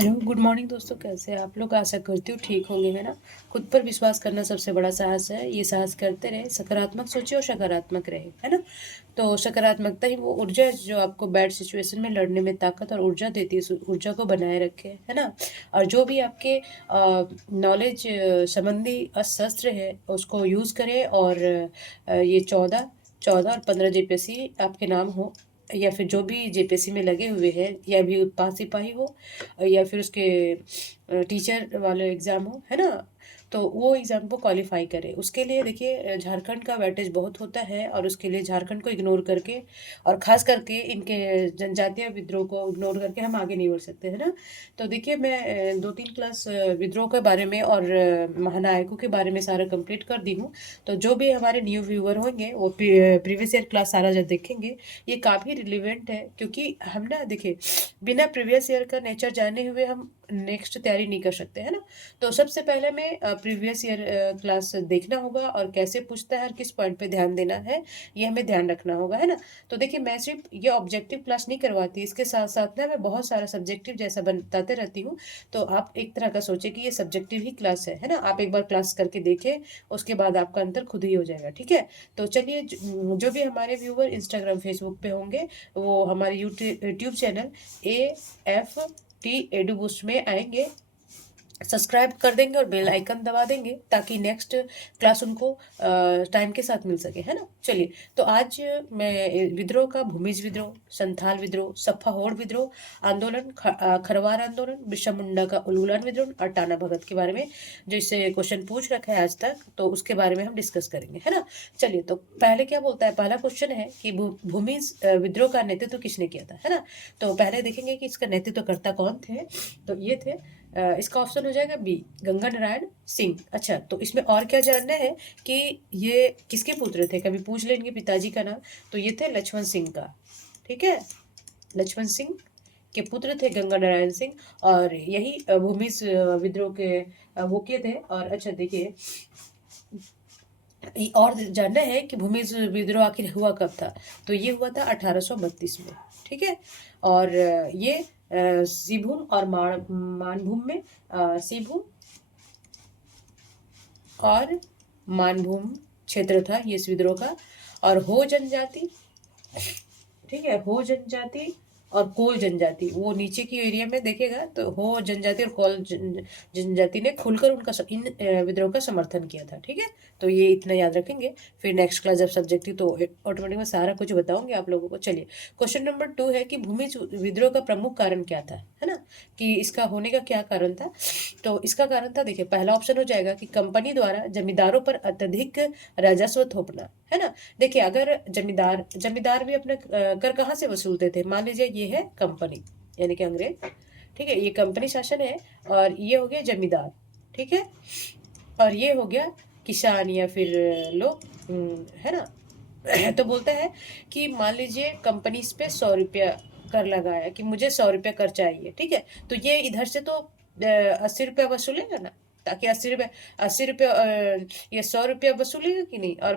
Hello, good morning दोस्तों। कैसे हैं आप लोग? आशा करती हूँ ठीक होंगे, है ना। खुद पर विश्वास करना सबसे बड़ा साहस है। ये साहस करते रहे, सकारात्मक सोचिए और सकारात्मक रहे, है ना। तो सकारात्मकता ही वो ऊर्जा है जो आपको बैड सिचुएशन में लड़ने में ताकत और ऊर्जा देती है। उस ऊर्जा को बनाए रखे, है ना। और जो भी आपके नॉलेज संबंधी अस्त्र है उसको यूज़ करें। और ये 14 14 और 15 जेपीएससी आपके नाम हो, या फिर जो भी जेपीएससी में लगे हुए हैं, या भी उत्पाद सिपाही हो, या फिर उसके टीचर वाले एग्ज़ाम हो, है ना। तो वो एग्ज़ाम को क्वालिफाई करे। उसके लिए देखिए झारखंड का वेटेज बहुत होता है, और उसके लिए झारखंड को इग्नोर करके, और ख़ास करके इनके जनजातीय विद्रोह को इग्नोर करके हम आगे नहीं बढ़ सकते, है ना। तो देखिए मैं 2-3 क्लास विद्रोह के बारे में और महानायकों के बारे में सारा कंप्लीट कर दी हूँ। तो जो भी हमारे न्यू व्यूअर होंगे वो प्रीवियस ईयर क्लास सारा जब देखेंगे, ये काफ़ी रिलेवेंट है। क्योंकि हम ना देखिए बिना प्रीवियस ईयर का नेचर जाने हुए हम नेक्स्ट तैयारी नहीं कर सकते, है ना। तो सबसे पहले मैं प्रीवियस ईयर क्लास देखना होगा, और कैसे पूछता है और किस पॉइंट पे ध्यान देना है, ये हमें ध्यान रखना होगा, है ना। तो देखिए मैं सिर्फ ये ऑब्जेक्टिव क्लास नहीं करवाती, इसके साथ साथ ना मैं बहुत सारा सब्जेक्टिव जैसा बताते रहती हूँ। तो आप एक तरह का सोचें कि ये सब्जेक्टिव ही क्लास है ना। आप एक बार क्लास करके देखें, उसके बाद आपका अंतर खुद ही हो जाएगा, ठीक है। तो चलिए, जो भी हमारे व्यूवर इंस्टाग्राम फेसबुक पे होंगे, वो हमारे YouTube channel AFT edu boost में आएंगे, सब्सक्राइब कर देंगे और बेल आइकन दबा देंगे, ताकि नेक्स्ट क्लास उनको टाइम के साथ मिल सके, है ना। चलिए, तो आज मैं विद्रोह का भूमिज विद्रोह, संथाल विद्रोह, सफाहोड़ विद्रोह आंदोलन, खरवार आंदोलन, बिरसा मुंडा का उलगुलान विद्रोह और टाना भगत के बारे में, जो इससे क्वेश्चन पूछ रखा है आज तक, तो उसके बारे में हम डिस्कस करेंगे, है ना। चलिए, तो पहले क्या बोलता है, पहला क्वेश्चन है कि भूमिज विद्रोह का नेतृत्व किसने किया था, है ना। तो पहले देखेंगे कि इसका नेतृत्वकर्ता कौन थे। तो ये थे, इसका ऑप्शन हो जाएगा बी, गंगा नारायण सिंह। अच्छा, तो इसमें और क्या जानना है कि ये किसके पुत्र थे, कभी पूछ ले इनके पिताजी का नाम। तो ये थे लक्ष्मण सिंह का, ठीक है। लक्ष्मण सिंह के पुत्र थे गंगा नारायण सिंह, और यही भूमिज विद्रोह के वो किए थे। और अच्छा देखिए, और जानना है कि भूमिज विद्रोह आखिर हुआ कब था। तो ये हुआ था 1832 में, ठीक है। और ये सिभूम और मानभूम में, सिभूम और मानभूम क्षेत्र था ये इस विद्रोह का। और हो जनजाति, ठीक है, हो जनजाति और कोल जनजाति, वो नीचे की एरिया में देखेगा, तो हो जनजाति और कोल जनजाति ने खुलकर उनका इन विद्रोह का समर्थन किया था, ठीक है। तो ये इतना याद रखेंगे। फिर नेक्स्ट क्लास जब सब्जेक्टिव, तो ऑटोमेटिक में सारा कुछ बताऊंगी आप लोगों को। चलिए, क्वेश्चन नंबर 2 है कि भूमि विद्रोह का प्रमुख कारण क्या था, है ना। कि इसका होने का क्या कारण था। तो इसका कारण था, देखिए पहला ऑप्शन हो जाएगा कि कंपनी द्वारा जमींदारों पर अत्यधिक राजस्व थोपना, है ना। देखिए अगर जमींदार जमींदार भी अपने कर कहाँ से वसूलते थे, मान लीजिए ये है कंपनी, यानी कि अंग्रेज, ठीक है, ये कंपनी शासन है। और ये हो गया जमींदार, ठीक है। और ये हो गया किसान या फिर लोग, है ना। तो बोलता है कि मान लीजिए कंपनी इस पे 100 रुपया कर लगाया, कि मुझे 100 रुपया कर चाहिए, ठीक है। तो ये इधर से तो 80 रुपया वसूलेगा ना, ताकि 80 रुपया ये 100 रुपया वसूलेगा कि नहीं, और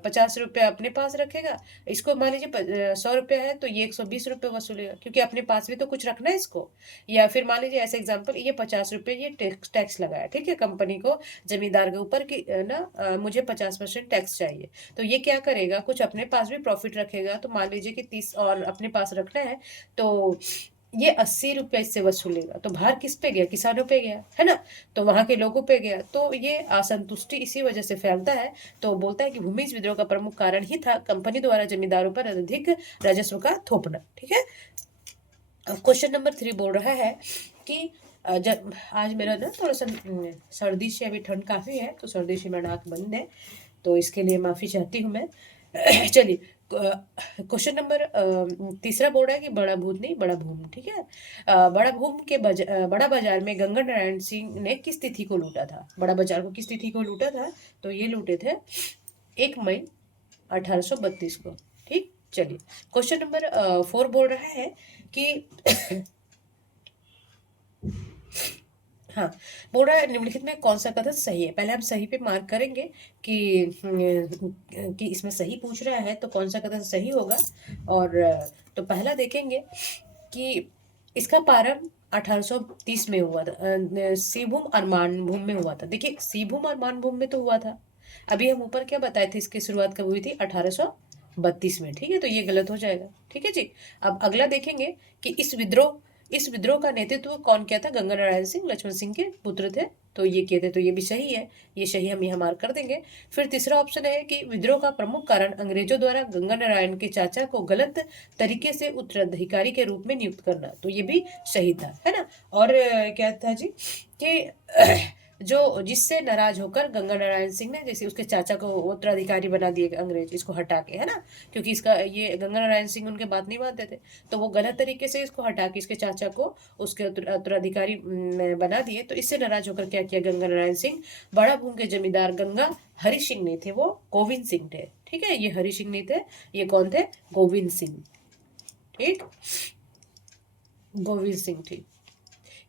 50 रुपया अपने पास रखेगा। इसको मान लीजिए 100 रुपया है, तो ये 120 रुपये वसूलेगा, क्योंकि अपने पास भी तो कुछ रखना है इसको। या फिर मान लीजिए ऐसे एग्जाम्पल, ये 50 रुपये ये टैक्स टैक्स लगाया, ठीक है, कंपनी को जमींदार के ऊपर कि ना मुझे 50% टैक्स चाहिए। तो ये क्या करेगा, कुछ अपने पास भी प्रॉफिट रखेगा। तो मान लीजिए कि 30 और अपने पास रखना है, तो ये 80 रुपये इससे वसूलेगा। तो भार किस पे गया, किसानों पे गया, है ना। तो वहां के लोगों पे गया, तो ये असंतुष्टि इसी वजह से फैलता है। तो बोलता है कि भूमिज विद्रोह का प्रमुख कारण ही था कंपनी द्वारा जमींदारों पर अधिक राजस्व का थोपना, ठीक है। क्वेश्चन नंबर 3 बोल रहा है कि जब आज मेरा ना थोड़ा सा सर्दी से, अभी ठंड काफ़ी है, तो सर्दी से मेरा नाक बंद है, तो इसके लिए माफ़ी चाहती हूँ मैं। चलिए, क्वेश्चन नंबर तीसरा बोल रहा है कि बड़ा भूत नहीं बड़ा भूम, ठीक है। बड़ा भूम के बड़ा बाजार में गंगा नारायण सिंह ने किस तिथि को लूटा था, बड़ा बाजार को किस तिथि को लूटा था। तो ये लूटे थे 1 मई 1832 को, ठीक। चलिए, क्वेश्चन नंबर 4 बोल रहा है कि हाँ, बोल रहा है निम्नलिखित में कौन सा कथन सही है। पहले हम सही पे मार्क करेंगे कि कि इसमें सही पूछ रहा है, तो कौन सा कथन सही होगा। और तो पहला देखेंगे कि इसका प्रारंभ 1830 में हुआ था, सिंहभूम और मानभूम में हुआ था। देखिए सिंहभूम और मानभूम में तो हुआ था। अभी हम ऊपर क्या बताए थे, इसकी शुरुआत कब हुई थी, 1832 में। ठीक है, तो ये गलत हो जाएगा। ठीक है जी। अब अगला देखेंगे कि इस विद्रोह का नेतृत्व कौन किया था। गंगा नारायण सिंह लक्ष्मण सिंह के पुत्र थे, तो ये किए थे, तो ये भी सही है। ये सही हम यहाँ मार्क कर देंगे। फिर तीसरा ऑप्शन है कि विद्रोह का प्रमुख कारण अंग्रेजों द्वारा गंगा नारायण के चाचा को गलत तरीके से उत्तराधिकारी के रूप में नियुक्त करना, तो ये भी सही था, है ना। और क्या था जी कि जो जिससे नाराज होकर गंगा नारायण सिंह ने जैसे उसके चाचा को उत्तराधिकारी बना दिए अंग्रेज, इसको हटा के, है ना। क्योंकि इसका ये गंगा नारायण सिंह उनके बात नहीं मानते थे, तो वो गलत तरीके से इसको हटा के इसके चाचा को उसके उत्तराधिकारी बना दिए। तो इससे नाराज होकर क्या किया गंगा नारायण सिंह, बड़ा भूम के जमींदार गंगा हरि सिंह नहीं थे, वो गोविंद सिंह थे। ठीक है, ये हरि सिंह नहीं थे, ये कौन थे, गोविंद सिंह। ठीक, गोविंद सिंह ठीक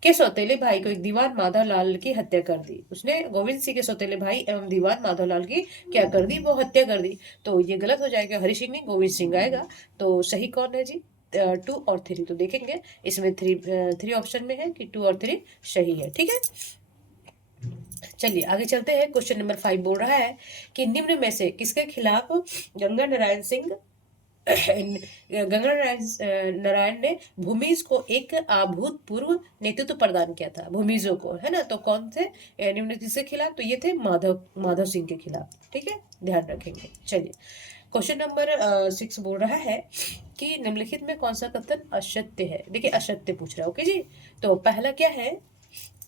के सौतेले भाई को एक दीवान माधवलाल की हत्या कर दी। उसने गोविंद सिंह के सौतेले भाई एवं दीवान माधवलाल की क्या कर दी, वो हत्या कर दी। तो ये गलत हो जाएगा, हरि सिंह नहीं गोविंद सिंह आएगा। तो सही कौन है जी, 2 और 3। तो देखेंगे इसमें थ्री ऑप्शन में है कि 2 और 3 सही है। ठीक है, चलिए आगे चलते हैं। क्वेश्चन नंबर 5 बोल रहा है कि निम्न में से किसके खिलाफ गंगा नारायण सिंह गंगा नारायण ने भूमिज को एक अभूतपूर्व नेतृत्व प्रदान किया था, भूमिजों को, है ना। तो कौन थे निम्न किसके खिलाफ, तो ये थे माधव माधव सिंह के खिलाफ। ठीक है, ध्यान रखेंगे। चलिए क्वेश्चन नंबर 6 बोल रहा है कि निम्नलिखित में कौन सा कथन असत्य है। देखिए असत्य पूछ रहा है, ओके जी। तो पहला क्या है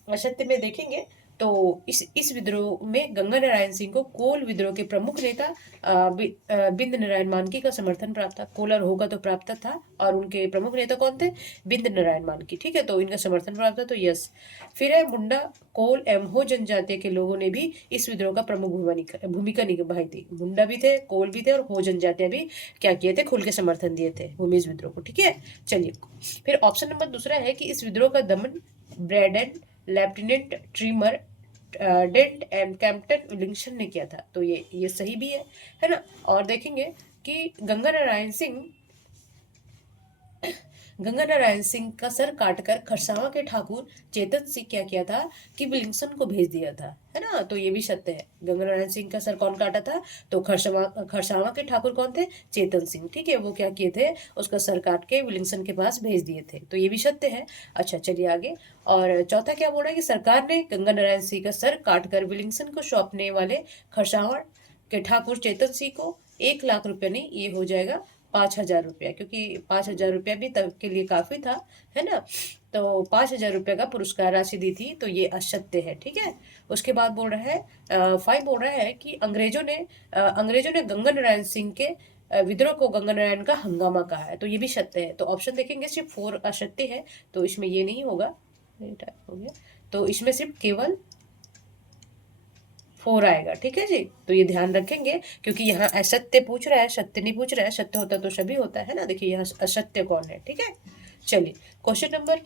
असत्य में, देखेंगे तो इस विद्रोह में गंगा नारायण सिंह को कोल विद्रोह के प्रमुख नेता बिंद नारायण मानकी का समर्थन प्राप्त था। कोल और होगा तो प्राप्त था, और उनके प्रमुख नेता कौन थे, बिंद नारायण मानकी। ठीक है, तो इनका समर्थन प्राप्त था, तो यस। फिर है मुंडा कोल एवं हो जनजातीय के लोगों ने भी इस विद्रोह का प्रमुख भूमिका निभाई थी। मुंडा भी थे, कोल भी थे, और हो जनजातीय भी क्या किए थे, खुल के समर्थन दिए थे भूमिज विद्रोह को। ठीक है, चलिए फिर ऑप्शन नंबर दूसरा है कि इस विद्रोह का दमन Braden lieutenant Trimmer Dent and captain Willingson ने किया था। तो ये सही भी है ना। और देखेंगे कि गंगा नारायण सिंह का सर काटकर खरसावां के ठाकुर चेतन सिंह क्या किया था कि विलिंगसन को भेज दिया था, है ना। तो ये भी सत्य है। गंगा नारायण सिंह का सर कौन काटा था, तो खरसावां के ठाकुर कौन थे, चेतन सिंह। ठीक है, वो क्या किए थे, उसका सर काट के विलिंगसन के पास भेज दिए थे, तो ये भी सत्य है। अच्छा चलिए आगे। और चौथा क्या बोल रहा है कि सरकार ने गंगा नारायण सिंह का सर काटकर विलिंगसन को सौंपने वाले खरसावां के ठाकुर चेतन सिंह को 1 लाख रुपया नहीं, ये हो जाएगा 5,000 रुपया, क्योंकि 5,000 रुपया भी तब के लिए काफी था, है ना। तो 5,000 रुपया का पुरस्कार राशि दी थी, तो ये असत्य है। ठीक है, उसके बाद बोल रहा है 5 बोल रहा है कि अंग्रेजों ने गंगा नारायण सिंह के विद्रोह को गंगा नारायण का हंगामा कहा है, तो ये भी सत्य है। तो ऑप्शन देखेंगे सिर्फ 4 असत्य है, तो इसमें ये नहीं होगा, हो गया। तो इसमें सिर्फ केवल 4 आएगा। ठीक है जी, तो ये ध्यान रखेंगे, क्योंकि यहाँ असत्य पूछ रहा है, सत्य नहीं पूछ रहा है। सत्य होता तो सभी होता है ना। देखिए यहाँ असत्य कौन है। ठीक है, चलिए क्वेश्चन नंबर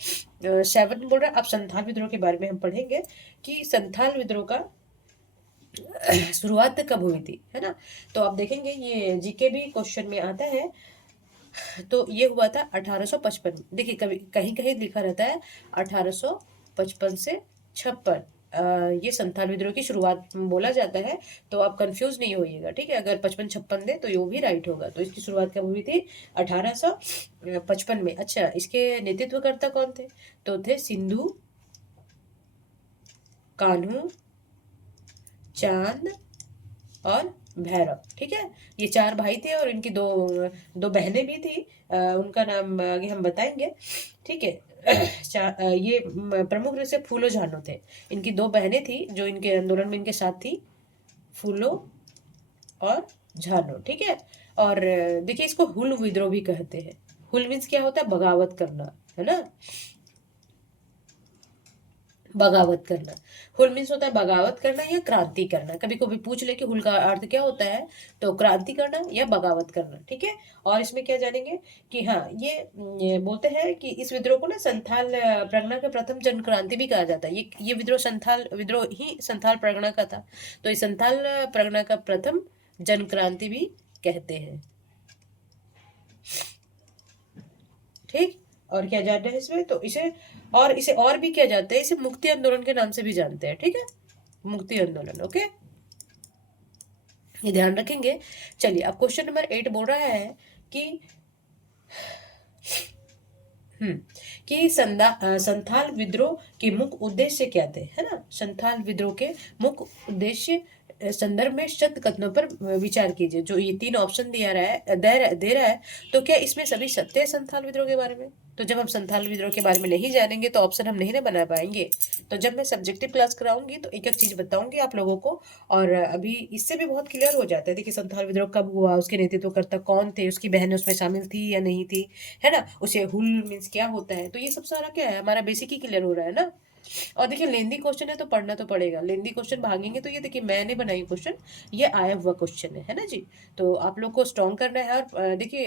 7 बोल रहा है, अब संथाल विद्रोह के बारे में हम पढ़ेंगे कि संथाल विद्रोह का शुरुआत कब हुई थी, है ना। तो आप देखेंगे ये जीके भी क्वेश्चन में आता है। तो ये हुआ था 1855। देखिए कभी कहीं कहीं लिखा रहता है 1855 से 56, ये संथाल विद्रोह की शुरुआत बोला जाता है। तो आप कंफ्यूज नहीं होइएगा, ठीक है। अगर 55-56 दे तो ये भी राइट होगा। तो इसकी शुरुआत कब हुई थी, 1855 में। अच्छा, इसके नेतृत्वकर्ता कौन थे, तो थे सिंधु, कान्हू, चांद और भैरव। ठीक है, ये 4 भाई थे, और इनकी दो दो बहनें भी थी। उनका नाम आगे हम बताएंगे। ठीक है, ये प्रमुख रूप से फूलो झानो थे। इनकी 2 बहनें थी जो इनके आंदोलन में इनके साथ थी, फूलो और झानो। ठीक है, और देखिए इसको हुल विद्रोह भी कहते हैं। हुल मीन्स क्या होता है, बगावत करना, है ना। बगावत करना, हुल मीन्स होता है बगावत करना या क्रांति करना। कभी कभी पूछ ले कि हुल का अर्थ क्या होता है, तो क्रांति करना या बगावत करना। ठीक है, और इसमें क्या जानेंगे कि हाँ ये बोलते हैं कि इस विद्रोह को ना संथाल परगना का प्रथम जन क्रांति भी कहा जाता है। ये विद्रोह संथाल विद्रोह ही संथाल परगना का था, तो इस संथाल परगना का प्रथम जन क्रांति भी कहते हैं। ठीक, और क्या जानना है इसमें, तो इसे और भी क्या जानते हैं, इसे मुक्ति आंदोलन के नाम से भी जानते हैं, ठीक है, मुक्ति आंदोलन। ओके, ये ध्यान रखेंगे। चलिए, अब क्वेश्चन नंबर 8 बोल रहा है कि हम्म कि संथाल विद्रोह के मुख्य उद्देश्य क्या थे, है ना। संथाल विद्रोह के मुख्य उद्देश्य संदर्भ में शत कथनों पर विचार कीजिए। जो ये 3 ऑप्शन दे रहा है, तो क्या इसमें सभी सत्य है संथाल विद्रोह के बारे में? तो जब हम संथाल विद्रोह के बारे में नहीं जानेंगे तो ऑप्शन हम नहीं ना बना पाएंगे। तो जब मैं सब्जेक्टिव क्लास कराऊंगी तो एक एक चीज बताऊंगी आप लोगों को, और अभी इससे भी बहुत क्लियर हो जाता है। देखिए, संथाल विद्रोह कब हुआ, उसके नेतृत्वकर्ता कौन थे, उसकी बहनें उसमें शामिल थी या नहीं थी, है ना, उसे हुल मीन्स क्या होता है, तो ये सब सारा क्या है, हमारा बेसिक ही क्लियर हो रहा है ना। और देखिए, लेंदी क्वेश्चन है तो पढ़ना तो पड़ेगा, लेंदी क्वेश्चन भागेंगे तो ये देखिए मैंने बनाई क्वेश्चन, ये आया हुआ क्वेश्चन है ना जी। तो आप लोग को स्ट्रॉन्ग करना है। और देखिए,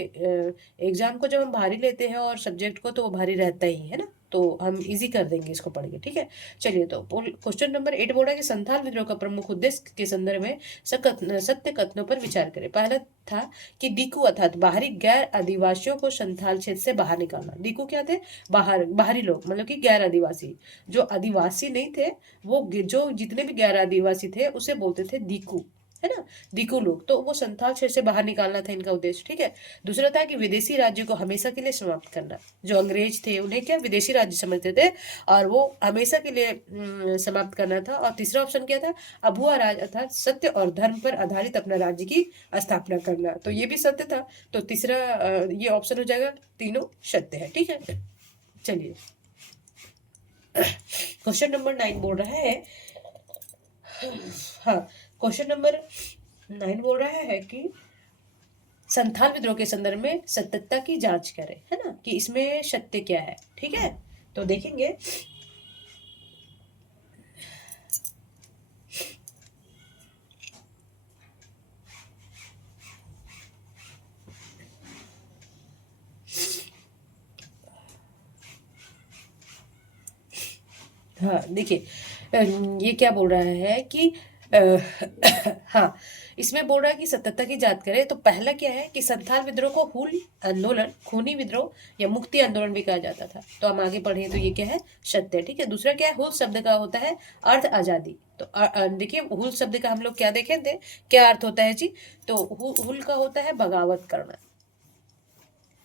एग्जाम को जब हम भारी लेते हैं और सब्जेक्ट को, तो वो भारी रहता ही है ना, तो हम इजी कर देंगे इसको पढ़ के, ठीक है। चलिए, तो क्वेश्चन नंबर 8 बोल रहा है कि संथाल विद्रोह का प्रमुख उद्देश्य के संदर्भ में सत्य कथनों पर विचार करें। पहला था कि दीकू अर्थात बाहरी गैर आदिवासियों को संथाल क्षेत्र से बाहर निकालना। दीकू क्या थे? बाहरी लोग, मतलब कि गैर आदिवासी। जो आदिवासी नहीं थे, वो जो जितने भी गैर आदिवासी थे उसे बोलते थे दीकू, है ना, दीकू लोग। तो वो संथाल क्षेत्र से बाहर निकालना था इनका उद्देश्य, ठीक है। दूसरा था कि विदेशी राज्यों को हमेशा के लिए समाप्त करना। जो अंग्रेज थे उन्हें क्या विदेशी राज्य समझते थे, और वो हमेशा के लिए समाप्त करना था। और तीसरा ऑप्शन क्या था? अभुआ राज अर्थात सत्य और धर्म पर आधारित अपना राज्य की स्थापना करना। तो ये भी सत्य था। तो तीसरा ये ऑप्शन हो जाएगा, तीनों सत्य है, ठीक है। चलिए, क्वेश्चन नंबर 9 बोल रहा है, हाँ, क्वेश्चन नंबर 9 बोल रहा है कि संथाल विद्रोह के संदर्भ में सत्यता की जांच करें, है ना, कि इसमें सत्य क्या है, ठीक है। तो देखेंगे, हाँ देखिए, ये क्या बोल रहा है कि अ, हाँ, इसमें बोल रहा है कि सत्यता की जांच करें। तो पहला क्या है कि संथाल विद्रोह को हुल आंदोलन, खूनी विद्रोह या मुक्ति आंदोलन भी कहा जाता था। तो हम आगे पढ़े तो ये क्या है, सत्य है, ठीक है। दूसरा क्या है, हुल शब्द का होता है अर्थ आजादी। तो देखिए, हुल शब्द का हम लोग क्या देखे थे, क्या अर्थ होता है जी। तो हुल का होता है बगावत करना,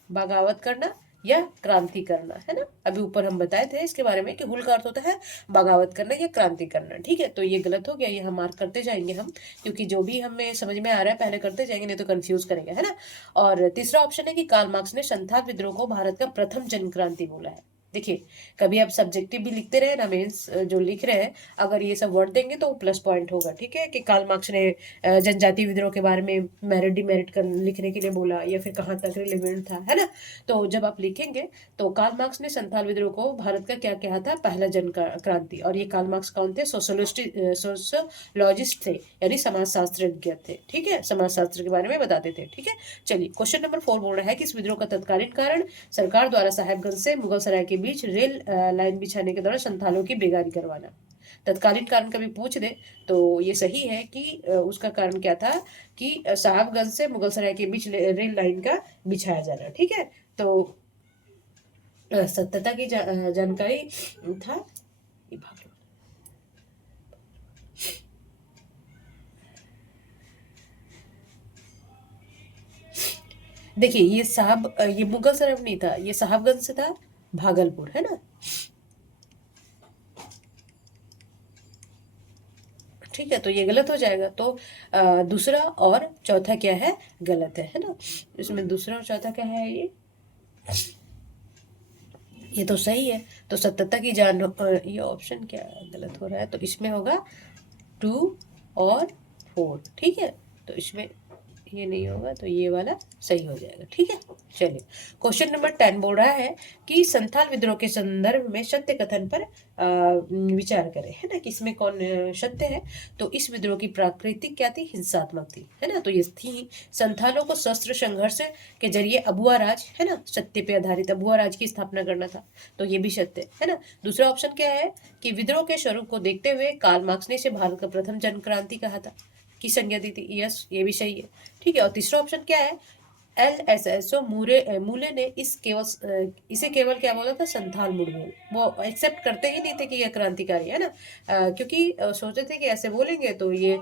बगावत करना या क्रांति करना, है ना। अभी ऊपर हम बताए थे इसके बारे में कि हुल का अर्थ होता है बगावत करना या क्रांति करना, ठीक है। तो ये गलत हो गया, ये हम मार्क करते जाएंगे हम, क्योंकि जो भी हमें समझ में आ रहा है पहले करते जाएंगे, नहीं तो कंफ्यूज करेंगे, है ना। और तीसरा ऑप्शन है कि कार्ल मार्क्स ने संथाल विद्रोह को भारत का प्रथम जन क्रांति बोला है। देखिए, कभी आप सब्जेक्टिव भी लिखते रहे ना, मीन्स जो लिख रहे हैं, अगर ये सब वर्ड देंगे तो प्लस पॉइंट होगा, ठीक है। कि कार्ल मार्क्स ने जनजाति विद्रोह के बारे में मेरिट डिमेरिट कर लिखने के लिए बोला, या फिर कहाँ तक रिलेवेंट था, है ना। तो जब आप लिखेंगे तो कार्ल मार्क्स ने संथाल विद्रोह को भारत का क्या कहा था, पहला जन क्रांति। और ये कार्ल मार्क्स कौन थे? सोशोलॉजिस्ट थे, यानी समाजशास्त्रज्ञ थे, ठीक है, समाजशास्त्र के बारे में बताते थे, ठीक है। चलिए, क्वेश्चन नंबर 4 बोल रहा है कि इस विद्रोह का तत्कालीन कारण सरकार द्वारा साहेबगंज से मुगल सराय के बीच रेल लाइन बिछाने के दौरान संथालों की बेगारी करवाना। तत्कालीन कारण कभी पूछ दे तो ये सही है कि उसका कारण क्या था कि साहबगंज से मुगल सराय के बीच रेल लाइन का बिछाया जाना, ठीक है। तो सत्यता की जानकारी था, ये भाग लो। देखिए, ये मुगल सराय नहीं था, ये साहबगंज से था भागलपुर, है ना। ठीक है, तो ये गलत हो जाएगा। तो दूसरा और चौथा क्या है, गलत है ना। इसमें दूसरा और चौथा क्या है, ये तो सही है। तो सत्यता की ये ऑप्शन क्या गलत हो रहा है, तो इसमें होगा 2 और 4, ठीक है। तो इसमें ये नहीं होगा, तो ये वाला सही हो जाएगा, ठीक है। चलिए, क्वेश्चन नंबर 10 बोल रहा है कि संथाल विद्रोह के संदर्भ में सत्य कथन पर विचार करें, है ना, कि इसमें कौन सत्य है। तो इस विद्रोह की प्रकृति क्या थी, हिंसात्मक थी, है ना। तो ये थी, संथालों को शस्त्र संघर्ष के जरिए अबुआ राज, है ना, सत्य पे आधारित अबुआ राज की स्थापना करना था। तो ये भी सत्य है ना। दूसरा ऑप्शन क्या है कि विद्रोह के स्वरूप को देखते हुए कार्ल मार्क्स ने इसे भारत का प्रथम जन क्रांति कहा था, की संज्ञा दी थी। यस, ये भी सही है, ठीक है। और तीसरा ऑप्शन क्या है, LSSO मूले ने इसे केवल क्या बोला था, संथाल मुठभेड़। वो एक्सेप्ट करते ही नहीं थे कि यह क्रांतिकारी है ना, क्योंकि सोचते थे कि ऐसे बोलेंगे तो ये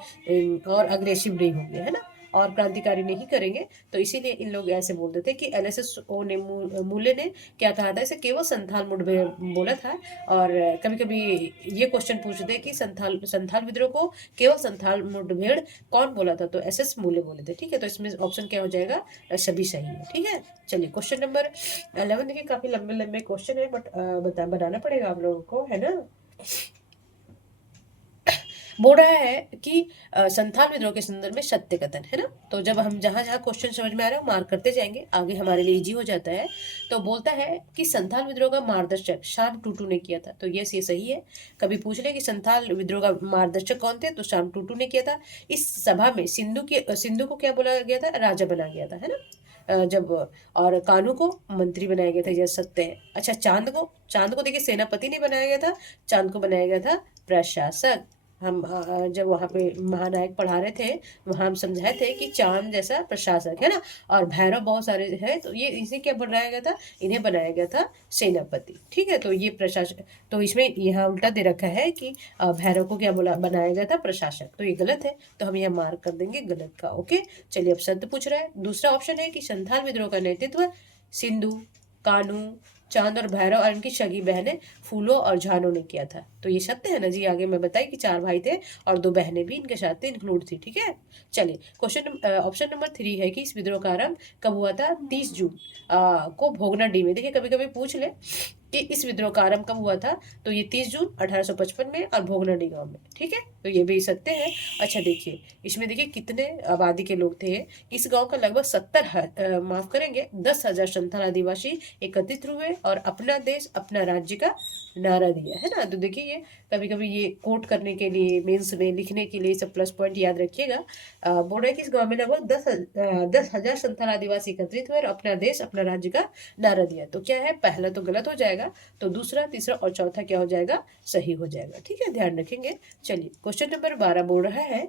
और अग्रेसिव नहीं होंगे, है ना, और क्रांतिकारी नहीं करेंगे। तो इसीलिए इन लोग ऐसे बोलते थे कि LSSO ने मूले ने क्या कहा था, इसे केवल संथाल मुठभेड़ बोला था। और कभी कभी ये क्वेश्चन पूछते हैं कि संथाल संथाल विद्रोह को केवल संथाल मुठभेड़ कौन बोला था, तो SS मूले बोले थे। ठीक है, तो इसमें ऑप्शन क्या हो जाएगा, सभी सही है। ठीक है, चलिए क्वेश्चन नंबर 11। देखिए काफी लंबे लंबे क्वेश्चन है, बट बनाना पड़ेगा आप लोगों को, है ना। बोल रहा है कि संथाल विद्रोह के संदर्भ में सत्य कथन, है ना। तो जब हम जहां जहां क्वेश्चन समझ में आ रहा है मार्क करते जाएंगे, आगे हमारे लिए इजी हो जाता है। तो बोलता है कि संथाल विद्रोह का मार्गदर्शक शाम टूटू ने किया था, तो यस ये सही है। कभी पूछ ले कि संथाल विद्रोह का मार्गदर्शक कौन थे, तो शाम टूटू ने किया था। इस सभा में सिंधु को क्या बोला गया था, राजा बना गया था, है ना। जब और कानू को मंत्री बनाया गया था, यह सत्य है। अच्छा, चांद को देखिए सेनापति नहीं बनाया गया था, चांद को बनाया गया था प्रशासक। हम जब वहाँ पे महानायक पढ़ा रहे थे, वहाँ हम समझाए थे कि चांद जैसा प्रशासक, है ना। और भैरव बहुत सारे हैं, तो ये इसे क्या बनाया गया था, इन्हें बनाया गया था सेनापति। ठीक है, तो ये प्रशासक, तो इसमें यहाँ उल्टा दे रखा है कि भैरव को क्या बोला, बनाया गया था प्रशासक, तो ये गलत है। तो हम यहाँ मार्क कर देंगे गलत का। ओके, चलिए अब सत्य पूछ रहा है। दूसरा ऑप्शन है कि संथाल विद्रोह का नेतृत्व सिंधु, कान्हू, चांद और भैरव और इनकी सगी बहनें फूलो और झानो ने किया था, तो ये सत्य है ना जी। आगे मैं बताई कि 4 भाई थे और 2 बहनें भी इनके साथ इंक्लूड थी। ठीक है, चलिए क्वेश्चन ऑप्शन नंबर 3 है कि इस विद्रोह का आरंभ कब हुआ था, 30 जून को भोगनाडीह में। देखिए कभी कभी पूछ ले कि इस विद्रोह का आरंभ कब हुआ था, तो ये 30 जून 1855 में और भोगनाडीह गांव में। ठीक है, तो ये भी सत्य है। अच्छा देखिए, इसमें देखिए कितने आबादी के लोग थे। इस गांव का लगभग माफ करेंगे 10,000 संथाल आदिवासी एकत्रित हुए और अपना देश अपना राज्य का नारा दिया, है ना। तो देखिए ये कभी कभी ये कोट करने के लिए, मेंस में लिखने के लिए सब प्लस पॉइंट याद रखिएगा। बोल रहे हैं कि इस गांव में लगभग 10,000 संथाल आदिवासी एकत्रित हुए और अपना देश अपना राज्य का नारा दिया। तो क्या है, पहला तो गलत हो जाएगा, तो दूसरा, तीसरा और चौथा क्या हो जाएगा, सही हो जाएगा। ठीक है, ध्यान रखेंगे। चलिए क्वेश्चन नंबर 12 बोल रहा है,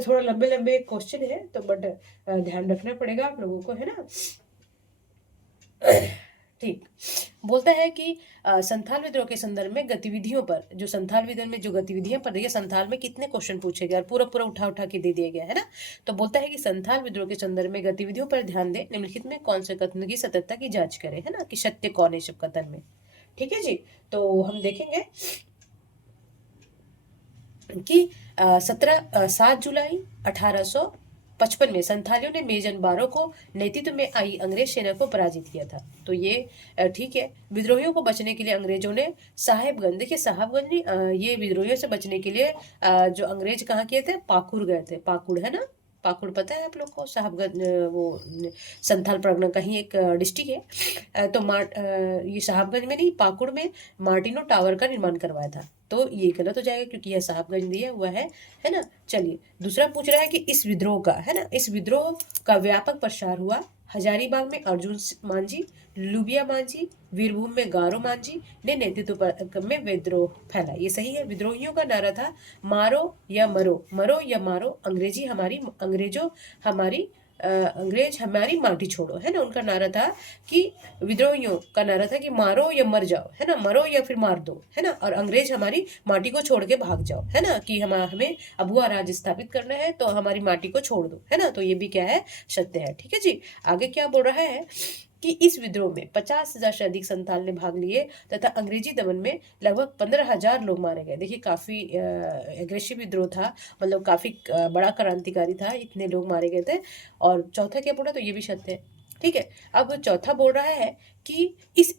थोड़ा लंबे लंबे क्वेश्चन है तो बट ध्यान रखना पड़ेगा आप लोगों को, है ना। ठीक, बोलता है कि संथाल विद्रोह के संदर्भ में गतिविधियों पर, जो संथाल विद्रोह में जो गतिविधियां पर, देखिए संथाल में कितने क्वेश्चन पूछे गए और पूरा पूरा उठा उठा के दे दिया गया, है ना। तो बोलता है कि संथाल विद्रोह के संदर्भ में गतिविधियों पर ध्यान दें, निम्नलिखित में कौन से कथन की सत्यता की जांच करें, है ना, कि सत्य कौन है सब कथन में। ठीक है जी, तो हम देखेंगे कि 7 जुलाई 1855 में संथालियों ने मेजन बारो को नेतृत्व में आई अंग्रेज सेना को पराजित किया था। तो ये ठीक है। विद्रोहियों को बचने के लिए अंग्रेजों ने साहेबगंज, देखिए साहबगंज नहीं, ये विद्रोहियों से बचने के लिए जो अंग्रेज कहाँ किए थे, पाकुड़ गए थे। पाकुड़, है ना, पाकुड़ पता है आप लोग को, साहबगंज वो संथाल परगना का ही एक डिस्ट्रिक्ट है। तो ये साहबगंज में नहीं, पाकुड़ में मार्टिनो टावर का निर्माण करवाया था। तो ये गलत हो जाएगा क्योंकि यह साहबगंज दिया हुआ है ना। चलिए दूसरा पूछ रहा है कि इस विद्रोह का, है ना, इस विद्रोह का व्यापक प्रसार हुआ हजारीबाग में अर्जुन मांझी, लुबिया मांझी, वीरभूम में गारो मांझी ने नेतृत्व में विद्रोह फैला। ये सही है। विद्रोहियों का नारा था मारो या मरो, मरो या मारो, अंग्रेज हमारी माटी छोड़ो, है ना। उनका नारा था कि विद्रोहियों का नारा था कि मारो या मर जाओ, है ना, मरो या फिर मार दो, है ना, और अंग्रेज हमारी माटी को छोड़ के भाग जाओ, है ना, कि हमें अभुआ राज स्थापित करना है तो हमारी माटी को छोड़ दो, है ना। तो ये भी क्या है, सत्य है। ठीक है जी, आगे क्या बोल रहा है कि इस विद्रोह में 50,000 से अधिक संथाल ने भाग लिए तथा अंग्रेजी दमन में लगभग 15,000 लोग मारे गए। देखिए काफी एग्रेसिव विद्रोह था, मतलब काफी बड़ा क्रांतिकारी था, इतने लोग मारे गए थे। और चौथा क्या बोला, तो ये भी सत्य है। ठीक है, अब चौथा बोल रहा है कि इस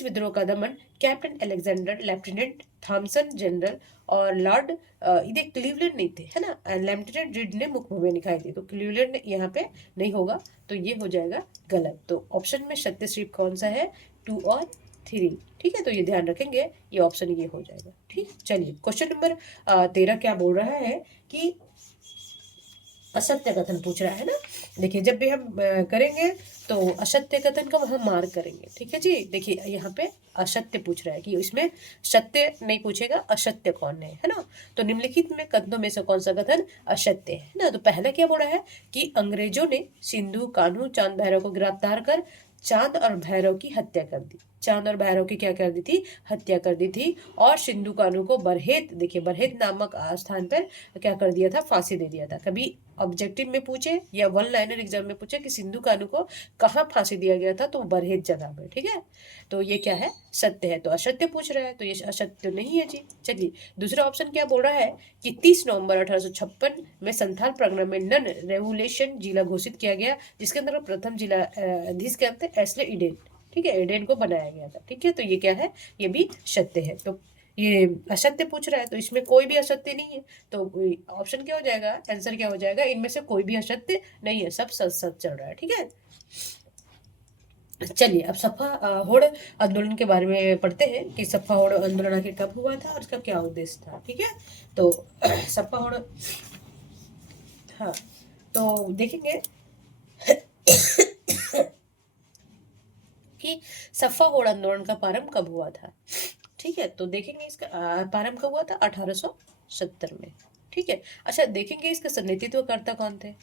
विद्रोह का दमन captain Alexander, lieutenant Thomson, general और लॉर्ड इधर क्लीवलैंड नहीं थे, है ना, लेफ्टिनेंट रीड ने मुख्य भूमिका निभाई थी। तो क्लीवलैंड यहाँ पे नहीं होगा, तो ये हो जाएगा गलत। तो ऑप्शन में सत्य सिर्फ कौन सा है, 2 और 3। ठीक है, तो ये ध्यान रखेंगे, ये ऑप्शन ये हो जाएगा। ठीक, चलिए क्वेश्चन नंबर 13 क्या बोल रहा है कि असत्य कथन पूछ रहा है ना। देखिए जब भी हम करेंगे तो असत्य कथन को हम मार्क करेंगे, ठीक है जी। देखिए यहाँ पे असत्य पूछ रहा है कि इसमें सत्य नहीं पूछेगा, असत्य कौन है ना। तो निम्नलिखित में कथनों में से कौन सा कथन असत्य है ना। तो पहला क्या बोला है कि अंग्रेजों ने सिंधु कान्हू चांद भैरव को गिरफ्तार कर चांद और भैरव की हत्या कर दी। चांद और भैरव की क्या कर दी थी, हत्या कर दी थी। और सिंधु कान्हू को बरहेत, देखिए बरहेत नामक स्थान पर क्या कर दिया था, फांसी दे दिया था। कभी ऑब्जेक्टिव में पूछे या वन लाइनर एग्जाम में पूछे कि सिंधु कान्हू को कहाँ फांसी दिया गया था, तो बरहेत जगह में, ठीक है। तो ये क्या है, सत्य है। तो असत्य पूछ रहा है तो ये असत्य नहीं है जी। चलिए दूसरा ऑप्शन क्या बोल रहा है कि 30 नवंबर 1856 में संथाल परगना में नन रेवुलेशन जिला घोषित किया गया, जिसके अंदर प्रथम जिला अधीश क्या थे, एस्ले ईडेन, ठीक है, ईडेन को बनाया गया था, ठीक है। तो ये क्या है, ये भी सत्य है। तो ये असत्य पूछ रहा है तो इसमें कोई भी असत्य नहीं है। तो ऑप्शन क्या हो जाएगा, आंसर क्या हो जाएगा, इनमें से कोई भी असत्य नहीं है, सब सच सच चल रहा है, ठीक है। चलिए अब सफा होड़ आंदोलन के बारे में पढ़ते हैं कि सफा होड़ आंदोलन आखिर कब हुआ था और इसका क्या उद्देश्य था, ठीक है। तो सफा होड़, हाँ, तो देखेंगे कि सफा होड़ आंदोलन का प्रारंभ कब हुआ था, ठीक है। तो देखेंगे इसका प्रारंभ कब हुआ था, 1870 में, ठीक है। अच्छा देखेंगे इसका नेतृत्व करता कौन थे।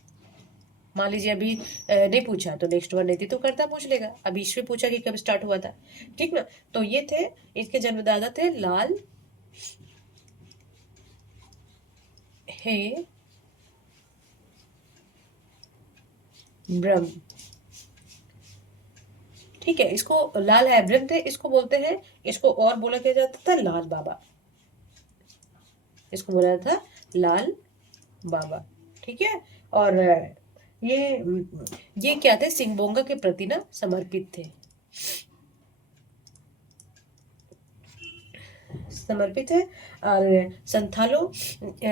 मान लीजिए अभी नहीं पूछा तो नेक्स्ट बार नेतृत्व करता पूछ लेगा। अभी इसमें पूछा कि कब स्टार्ट हुआ था, ठीक ना। तो ये थे, इसके जन्मदाता थे लाल हे ब्रह्म, ठीक है। इसको लाल है ब्रह्म थे, इसको बोलते हैं, इसको और बोला क्या जाता था, लाल बाबा, इसको बोला था लाल बाबा, ठीक है। और ये क्या थे, सिंगबोंगा के प्रति ना समर्पित थे, समर्पित है। और संथालों,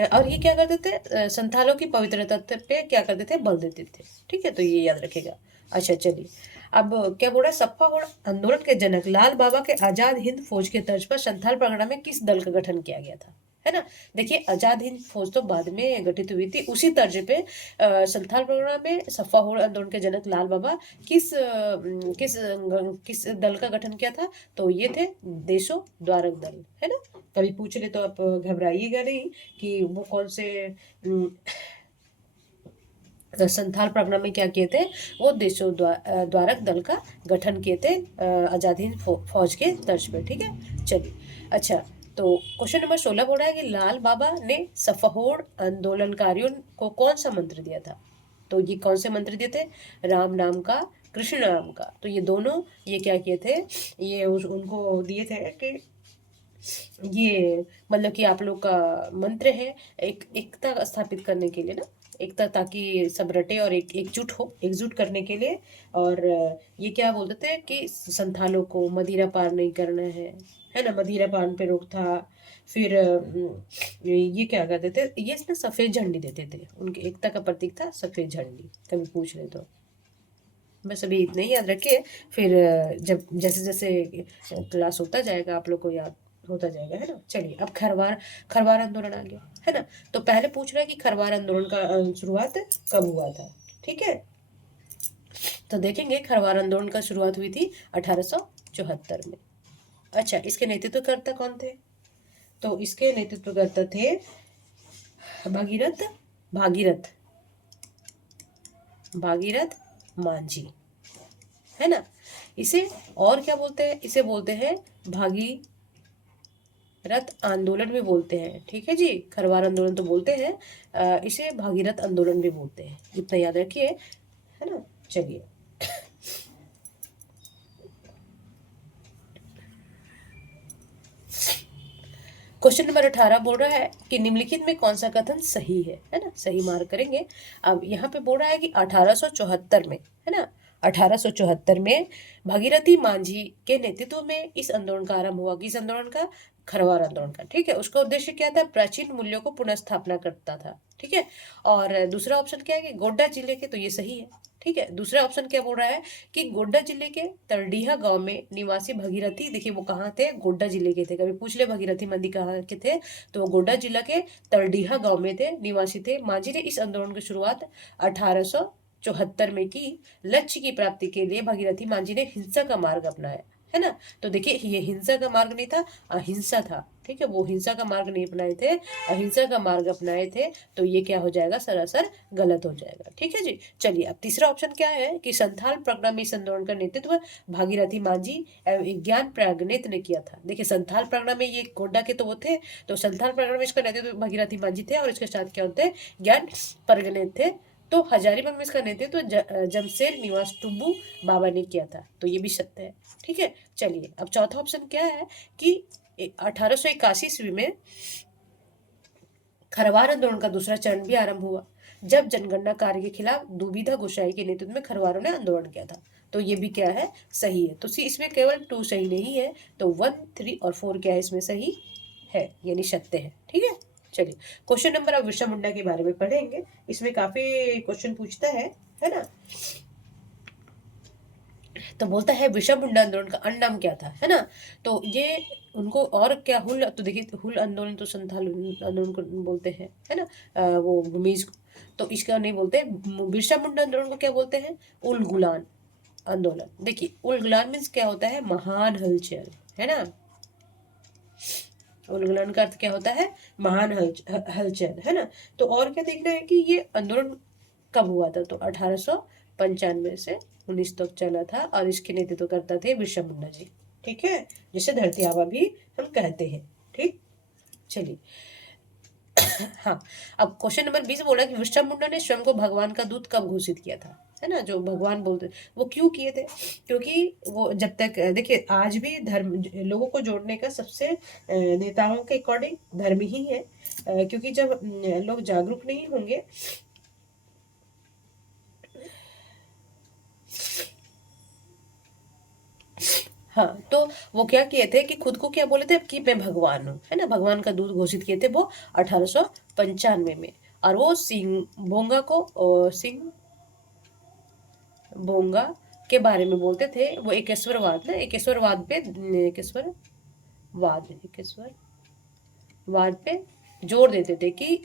और ये क्या करते थे, संथालों की पवित्रता पे क्या करते थे, बल देते थे, ठीक है। तो ये याद रखेगा। अच्छा चलिए अब क्या बोल रहा है, सप्पा होड़ आंदोलन के जनक लाल बाबा के आजाद हिंद फौज के तर्ज पर संथाल परगना में किस दल का गठन किया गया था, है ना। देखिए आजाद हिंद फौज तो बाद में गठित हुई थी, उसी तर्ज पे संथाल परगना में सफा होड़ आंदोलन के जनक लाल बाबा किस किस दल का गठन किया था। तो ये थे देशो द्वारक दल, है ना। कभी पूछ ले तो आप घबराइएगा नहीं कि वो कौन से संथाल परगना में क्या किए थे, वो देशो द्वारक दल का गठन किए थे आजाद हिंद फौज के तर्ज पर, ठीक है। चलिए अच्छा, तो क्वेश्चन नंबर 16 बोल रहा है कि लाल बाबा ने सफहोड़ आंदोलनकारियों को कौन सा मंत्र दिया था। तो ये कौन से मंत्र दिए थे, राम नाम का, कृष्ण नाम का। तो ये दोनों ये क्या किए थे, ये उनको दिए थे कि ये मतलब कि आप लोग का मंत्र है एकता स्थापित करने के लिए ना, एकता, ताकि सब रटे और एकजुट हो, एकजुट करने के लिए। और ये क्या बोलते थे कि संथालों को मदिरा पान नहीं करना है ना, मदिरा पान पे रोक था। फिर ये क्या करते थे, ये इसमें सफेद झंडी देते थे, उनकी एकता का प्रतीक था सफेद झंडी, कभी पूछ ले तो। बस अभी इतना ही याद रखिए, फिर जब जैसे जैसे क्लास होता जाएगा आप लोग को याद होता जाएगा, है ना। चलिए अब खरवार खरवार आंदोलन आ गया, है ना। तो पहले पूछ रहा है कि खरवार आंदोलन का शुरुआत कब हुआ था, ठीक है। तो देखेंगे खरवार आंदोलन का शुरुआत हुई थी 1874 में। अच्छा इसके नेतृत्वकर्ता कौन थे, तो इसके नेतृत्वकर्ता थे भागीरथ भागीरथ भागीरथ मांझी, है ना। इसे और क्या बोलते हैं, इसे बोलते हैं भागीरथ आंदोलन भी बोलते हैं, ठीक है जी। खरवार आंदोलन तो बोलते हैं, इसे भागीरथ आंदोलन भी बोलते हैं, इतना याद रखिए, है ना। चलिए क्वेश्चन नंबर 18 बोल रहा है कि निम्नलिखित में कौन सा कथन सही है ना, सही मार्क करेंगे। अब यहाँ पे बोल रहा है कि 1874 में, है ना, 1874 में भागीरथी मांझी के नेतृत्व में इस आंदोलन का आरंभ हुआ, किस आंदोलन का, खरवार आंदोलन का, ठीक है। उसका उद्देश्य क्या था, प्राचीन मूल्यों को पुनः स्थापना करता था, ठीक है। और दूसरा ऑप्शन क्या है कि गोड्डा जिले के, तो ये सही है, ठीक है। दूसरा ऑप्शन क्या बोल रहा है कि गोड्डा जिले के तरडीहा गांव में निवासी भगीरथी, देखिए वो कहाँ थे, गोड्डा जिले के थे, कभी पूछ ले भगीरथी मंदी कहाँ के थे, तो वो गोड्डा जिला के तरडीहा गांव में थे, निवासी थे। मांझी ने इस आंदोलन की शुरुआत 1874 में की। लक्ष्य की प्राप्ति के लिए भगीरथी मांझी ने हिंसा का मार्ग अपनाया, है ना। तो देखिए ये हिंसा का मार्ग नहीं था, अहिंसा था, ठीक है। वो हिंसा का मार्ग नहीं अपनाए थे, अहिंसा का मार्ग अपनाए थे। तो ये क्या हो जाएगा, सरासर गलत हो जाएगा, ठीक है जी। चलिए अब तीसरा ऑप्शन क्या है कि संथाल प्रगना में इस आंदोलन का नेतृत्व भागीरथी मांझी एवं ज्ञान प्रगणित ने किया था। देखिए संथाल प्रगना में ये गोड्डा के तो वो थे, तो संथाल प्रगना में इसका नेतृत्व भागीरथी मांझी थे, और इसके साथ क्या होते, ज्ञान प्रगणित थे। तो हजारीबाग में इसका नेतृत्व जमशेद निवास टुब्बू बाबा ने किया था। तो ये भी सत्य है, ठीक है। चलिए अब चौथा ऑप्शन क्या है कि 1881 ईस्वी में खरवार आंदोलन का दूसरा चरण भी आरंभ हुआ, जब जनगणना कार्य के खिलाफ दुविधा गोसाई के नेतृत्व में खरवारों ने आंदोलन किया था। तो ये भी क्या है, सही है। तो सी इसमें केवल 2 सही नहीं है, तो 1, 3 और 4 क्या है इसमें सही है, यानी सत्य है, ठीक है। चलिए क्वेश्चन नंबर, अब बिरसा मुंडा के बारे में पढ़ेंगे, इसमें काफी क्वेश्चन पूछता है ना। तो बोलता है बिरसा मुंडा आंदोलन का अन्य नाम क्या था, है ना। तो ये उनको और क्या हुल, तो देखिए हुल आंदोलन तो संथाल आंदोलन को बोलते हैं, है ना, वो भूमिज को, तो इसका नहीं बोलते। बिरसा मुंडा आंदोलन को क्या बोलते हैं, उल गुलान आंदोलन। देखिए उल गुलान मीन्स क्या होता है, महान हलचल, है ना। उल्लंघन का अर्थ क्या होता है, महान हलचल, है ना। तो और क्या देखना है कि ये आंदोलन कब हुआ था, तो 1895 से 19 तक चला था, और इसके नेतृत्व करता थे बिरसा मुंडा जी, ठीक है, जिसे धरती आबा भी हम कहते हैं, ठीक। चलिए हाँ, अब क्वेश्चन नंबर 20 बोला कि बिरसा मुंडा ने स्वयं को भगवान का दूत कब घोषित किया था, है ना। जो भगवान बोलते वो क्यों किए थे, क्योंकि वो जब तक देखिए आज भी धर्म लोगों को जोड़ने का सबसे नेताओं के अकॉर्डिंग धर्म ही है, क्योंकि जब लोग जागरूक नहीं होंगे, हाँ, तो वो क्या किए थे कि खुद को क्या बोले थे कि मैं भगवान हूँ, है ना, भगवान का दूत घोषित किए थे वो 1895 में। और वो सिंह बोंगा को सिंह बोंगा के बारे में बोलते थे। वो एकेश्वरवाद ना, एकेश्वरवाद पे एकेश्वरवाद पे जोर देते थे कि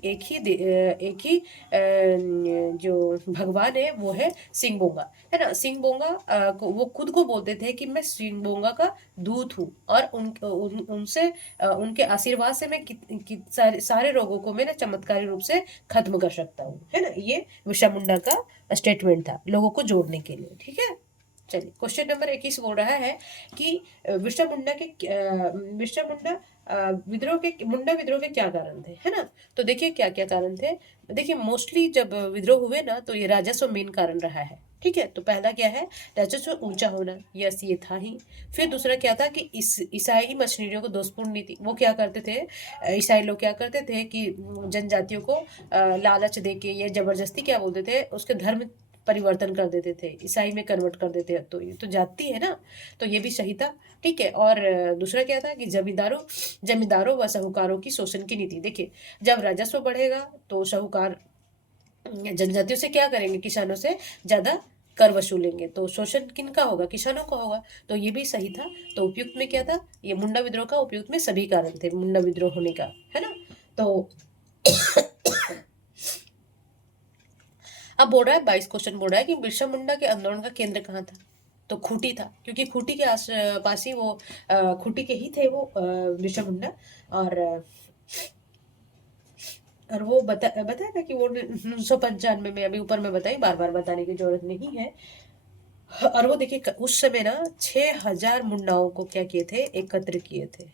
जो भगवान है वो है सिंह बोंगा, है ना। सिंह बोंगा वो खुद को बोलते थे कि मैं सिंह बोंगा का दूत हूँ, और उनसे उनके आशीर्वाद से मैं सारे रोगों को मैं ना चमत्कारी रूप से खत्म कर सकता हूँ, है ना। ये बिरसा मुंडा का स्टेटमेंट था लोगों को जोड़ने के लिए, ठीक है। चलिए क्वेश्चन नंबर 21 बोल रहा है कि बिरसा मुंडा विद्रोह के क्या कारण थे, है ना। तो देखिए क्या क्या कारण थे। देखिए मोस्टली जब विद्रोह हुए ना, तो ये राजस्व मेन कारण रहा है, ठीक है। तो पहला क्या है, राजस्व ऊंचा होना, यस ये था ही। फिर दूसरा क्या था कि ईसाई मशीनरियों को दोषपूर्ण नीति, वो क्या करते थे, ईसाई लोग क्या करते थे कि जनजातियों को लालच देके या जबरदस्ती क्या बोलते थे, उसके धर्म परिवर्तन कर देते थे, ईसाई में कन्वर्ट कर देते हैं, तो ये तो जाति है ना। तो ये भी सही था, ठीक है। और दूसरा क्या था कि जमींदारों व साहूकारों की शोषण की नीति। देखिए जब राजस्व बढ़ेगा तो साहूकार जनजातियों से क्या करेंगे, किसानों से ज्यादा कर वसूलेंगे, तो शोषण किनका होगा, किसानों का होगा। तो ये भी सही था। तो उपयुक्त में क्या था, ये मुंडा विद्रोह का उपयुक्त में सभी कारण थे मुंडा विद्रोह होने का, है ना। तो अब बोल रहा है 22 क्वेश्चन बोल रहा है कि बिरसा मुंडा के आंदोलन का केंद्र कहाँ था, तो खूंटी था, क्योंकि खूंटी के आस पास ही वो खूंटी के ही थे वो बिरसा मुंडा। और और वो बताया था कि वो 1995 में, अभी ऊपर में बताई, बार बार बताने की जरूरत नहीं है। और वो देखिए उस समय ना 6000 मुंडाओं को क्या किए थे, एकत्रित किए थे।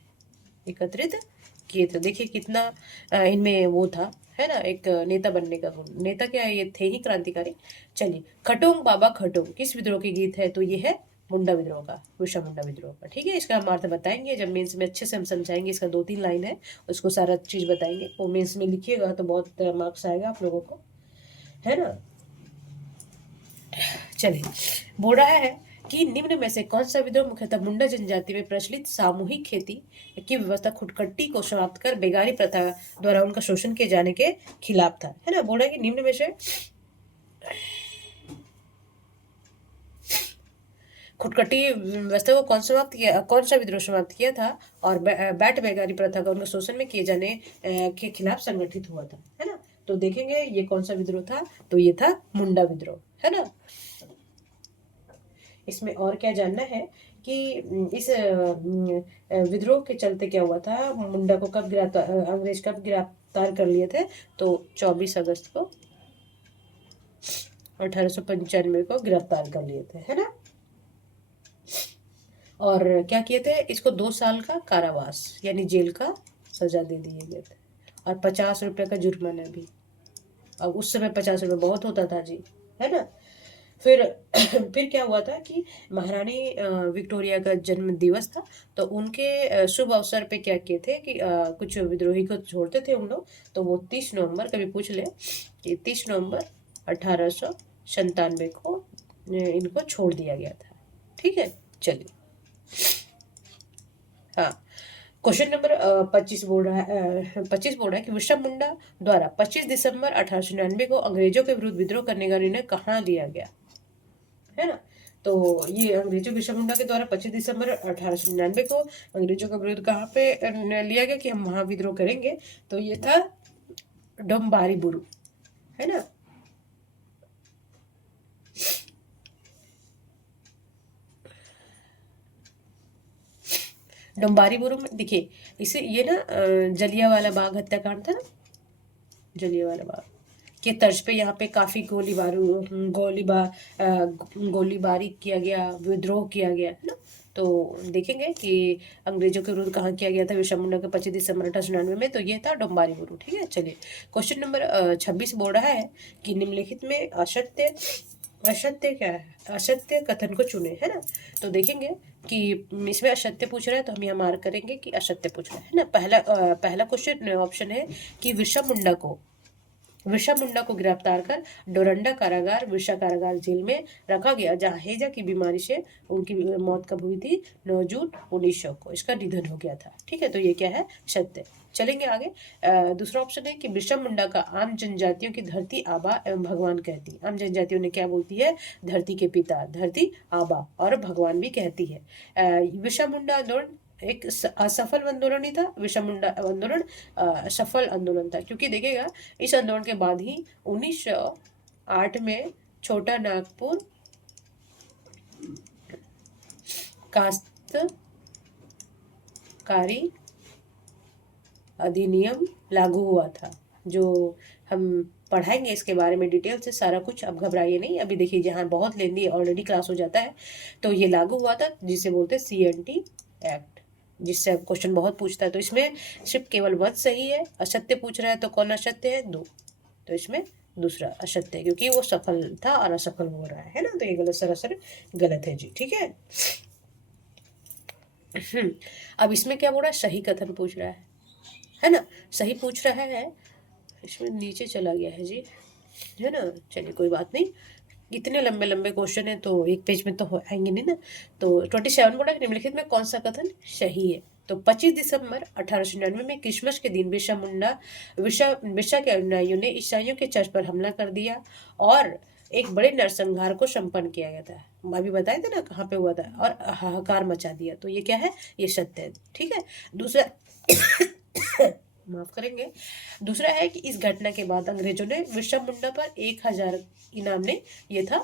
देखिए कितना इनमें वो था, है ना, एक नेता बनने का गुण। नेता क्या है, ये थे ही क्रांतिकारी। चलिए खटोंग बाबा खटोंग किस विद्रोह के गीत है, तो ये है मुंडा विद्रोह का, बिरसा मुंडा विद्रोह का, ठीक है। इसका हम अर्थ बताएंगे जब मेंस में अच्छे से हम समझाएंगे। इसका 2-3 लाइन है, उसको सारा चीज बताएंगे। वो मेंस में लिखिएगा तो बहुत मार्क्स आएगा आप लोगों को, है ना। चलिए बोल रहा है कि निम्न में से कौन सा विद्रोह मुख्यतः मुंडा जनजाति में प्रचलित सामूहिक खेती की व्यवस्था खुदकट्टी को समाप्त कर बेगारी प्रथा द्वारा उनका शोषण किए जाने के खिलाफ था, है ना। बोल रहा है कि निम्न में से खुटखटी व्यवस्था को कौन सा विद्रोह समाप्त किया था, और बैट बेगारी प्रथा का उनके शोषण में किए जाने के खिलाफ संगठित हुआ था, है ना। तो देखेंगे ये कौन सा विद्रोह था, तो ये था मुंडा विद्रोह, है ना। इसमें और क्या जानना है कि इस विद्रोह के चलते क्या हुआ था, मुंडा को कब अंग्रेज कब गिरफ्तार कर लिए थे, तो 24 अगस्त को 1895 को गिरफ्तार कर लिए थे, है ना। और क्या किए थे, इसको 2 साल का कारावास यानी जेल का सजा दे दिए गए थे, और 50 रुपए का जुर्माना भी। अब उस समय 50 रुपए बहुत होता था जी, है ना। फिर फिर क्या हुआ था कि महारानी विक्टोरिया का जन्म दिवस था, तो उनके शुभ अवसर पे क्या किए थे कि कुछ विद्रोही को छोड़ते थे उन लोग, तो वो 30 नवंबर, कभी पूछ ले कि 30 नवंबर 1897 को इनको छोड़ दिया गया था, ठीक है। चलिए, हाँ, क्वेश्चन नंबर 25 बोल रहा है कि विक्रम मुंडा द्वारा 25 दिसंबर 1899 को अंग्रेजों के विरुद्ध विद्रोह करने का निर्णय कहाँ लिया गया, है ना। तो ये अंग्रेजों बिरसा मुंडा के द्वारा 25 दिसंबर 1899 को अंग्रेजों का विरोध कहाँ पे लिया गया कि हम वहां विद्रोह करेंगे, तो ये था डोम्बारी बुरु, है ना। डोम्बारी बुरु में देखिए, इसे ये ना जलियांवाला बाग हत्याकांड था ना, जलियांवाला बाग के तर्ज पे यहाँ पे काफी गोलीबारी किया गया, विद्रोह किया गया, है ना। तो देखेंगे कि अंग्रेजों के विरुद्ध कहाँ किया गया था बिरसा मुंडा के 25 दिसंबर 1899 में, तो ये था डोम्बारी बुरु, ठीक है। चलिए, क्वेश्चन नंबर 26 बोल रहा है कि निम्नलिखित में असत्य क्या है, असत्य कथन को चुने, है ना। तो देखेंगे कि इसमें असत्य पूछ रहा है, तो हम यहाँ मार्क करेंगे कि असत्य पूछ रहा है ना। पहला क्वेश्चन ऑप्शन है कि विरसा मुंडा को गिरफ्तार कर डोरंडा कारागार, विरसा कारागार जेल में रखा गया, जहां हैजा की बीमारी से उनकी मौत कब हुई थी, 9 जून 1900 को इसका निधन हो गया था, ठीक है। तो ये क्या है, सत्य। चलेंगे आगे। दूसरा ऑप्शन है कि बिरसा मुंडा का आम जनजातियों की धरती आबा एवं भगवान कहती, आम जनजातियों ने क्या बोलती है, धरती के पिता, धरती आबा, और भगवान भी कहती है। बिरसा मुंडा आंदोलन एक असफल आंदोलन ही था, बिरसा मुंडा आंदोलन सफल आंदोलन था, क्योंकि देखिएगा इस आंदोलन के बाद ही 1908 में छोटा नागपुर काश्तकारी अधिनियम लागू हुआ था, जो हम पढ़ाएंगे इसके बारे में डिटेल से सारा कुछ। अब घबराइए नहीं, अभी देखिए जहाँ बहुत लेंदी ऑलरेडी क्लास हो जाता है, तो ये लागू हुआ था जिसे बोलते हैं CNT एक्ट, जिससे अब क्वेश्चन बहुत पूछता है। तो इसमें सिर्फ केवल वध सही है, असत्य पूछ रहा है तो कौन असत्य है, दो, तो इसमें दूसरा असत्य है, क्योंकि वो सफल था और असफल हो रहा है ना, तो ये गलत, सरासर गलत है जी, ठीक है। अब इसमें क्या बोल रहा है, सही कथन पूछ रहा है ना, सही पूछ रहा है। इसमें नीचे चला गया है जी, है ना। चलिए कोई बात नहीं, इतने लंबे लंबे क्वेश्चन है तो एक पेज में तो आएंगे नहीं ना। तो 27 बोला कि निम्नलिखित में कौन सा कथन सही है, तो 25 दिसंबर 1899 में क्रिसमस के दिन बिरसा के अनुयायियों ने ईसाइयों के चर्च पर हमला कर दिया और एक बड़े नरसंहार को संपन्न किया गया था। अभी बताए थे ना कहाँ पे हुआ था, और हाहाकार मचा दिया, तो ये क्या है, ये सत्य है, ठीक है। दूसरा माफ करेंगे, दूसरा है कि इस घटना के बाद अंग्रेजों ने बिरसा मुंडा पर 1000 इनाम ने, ये था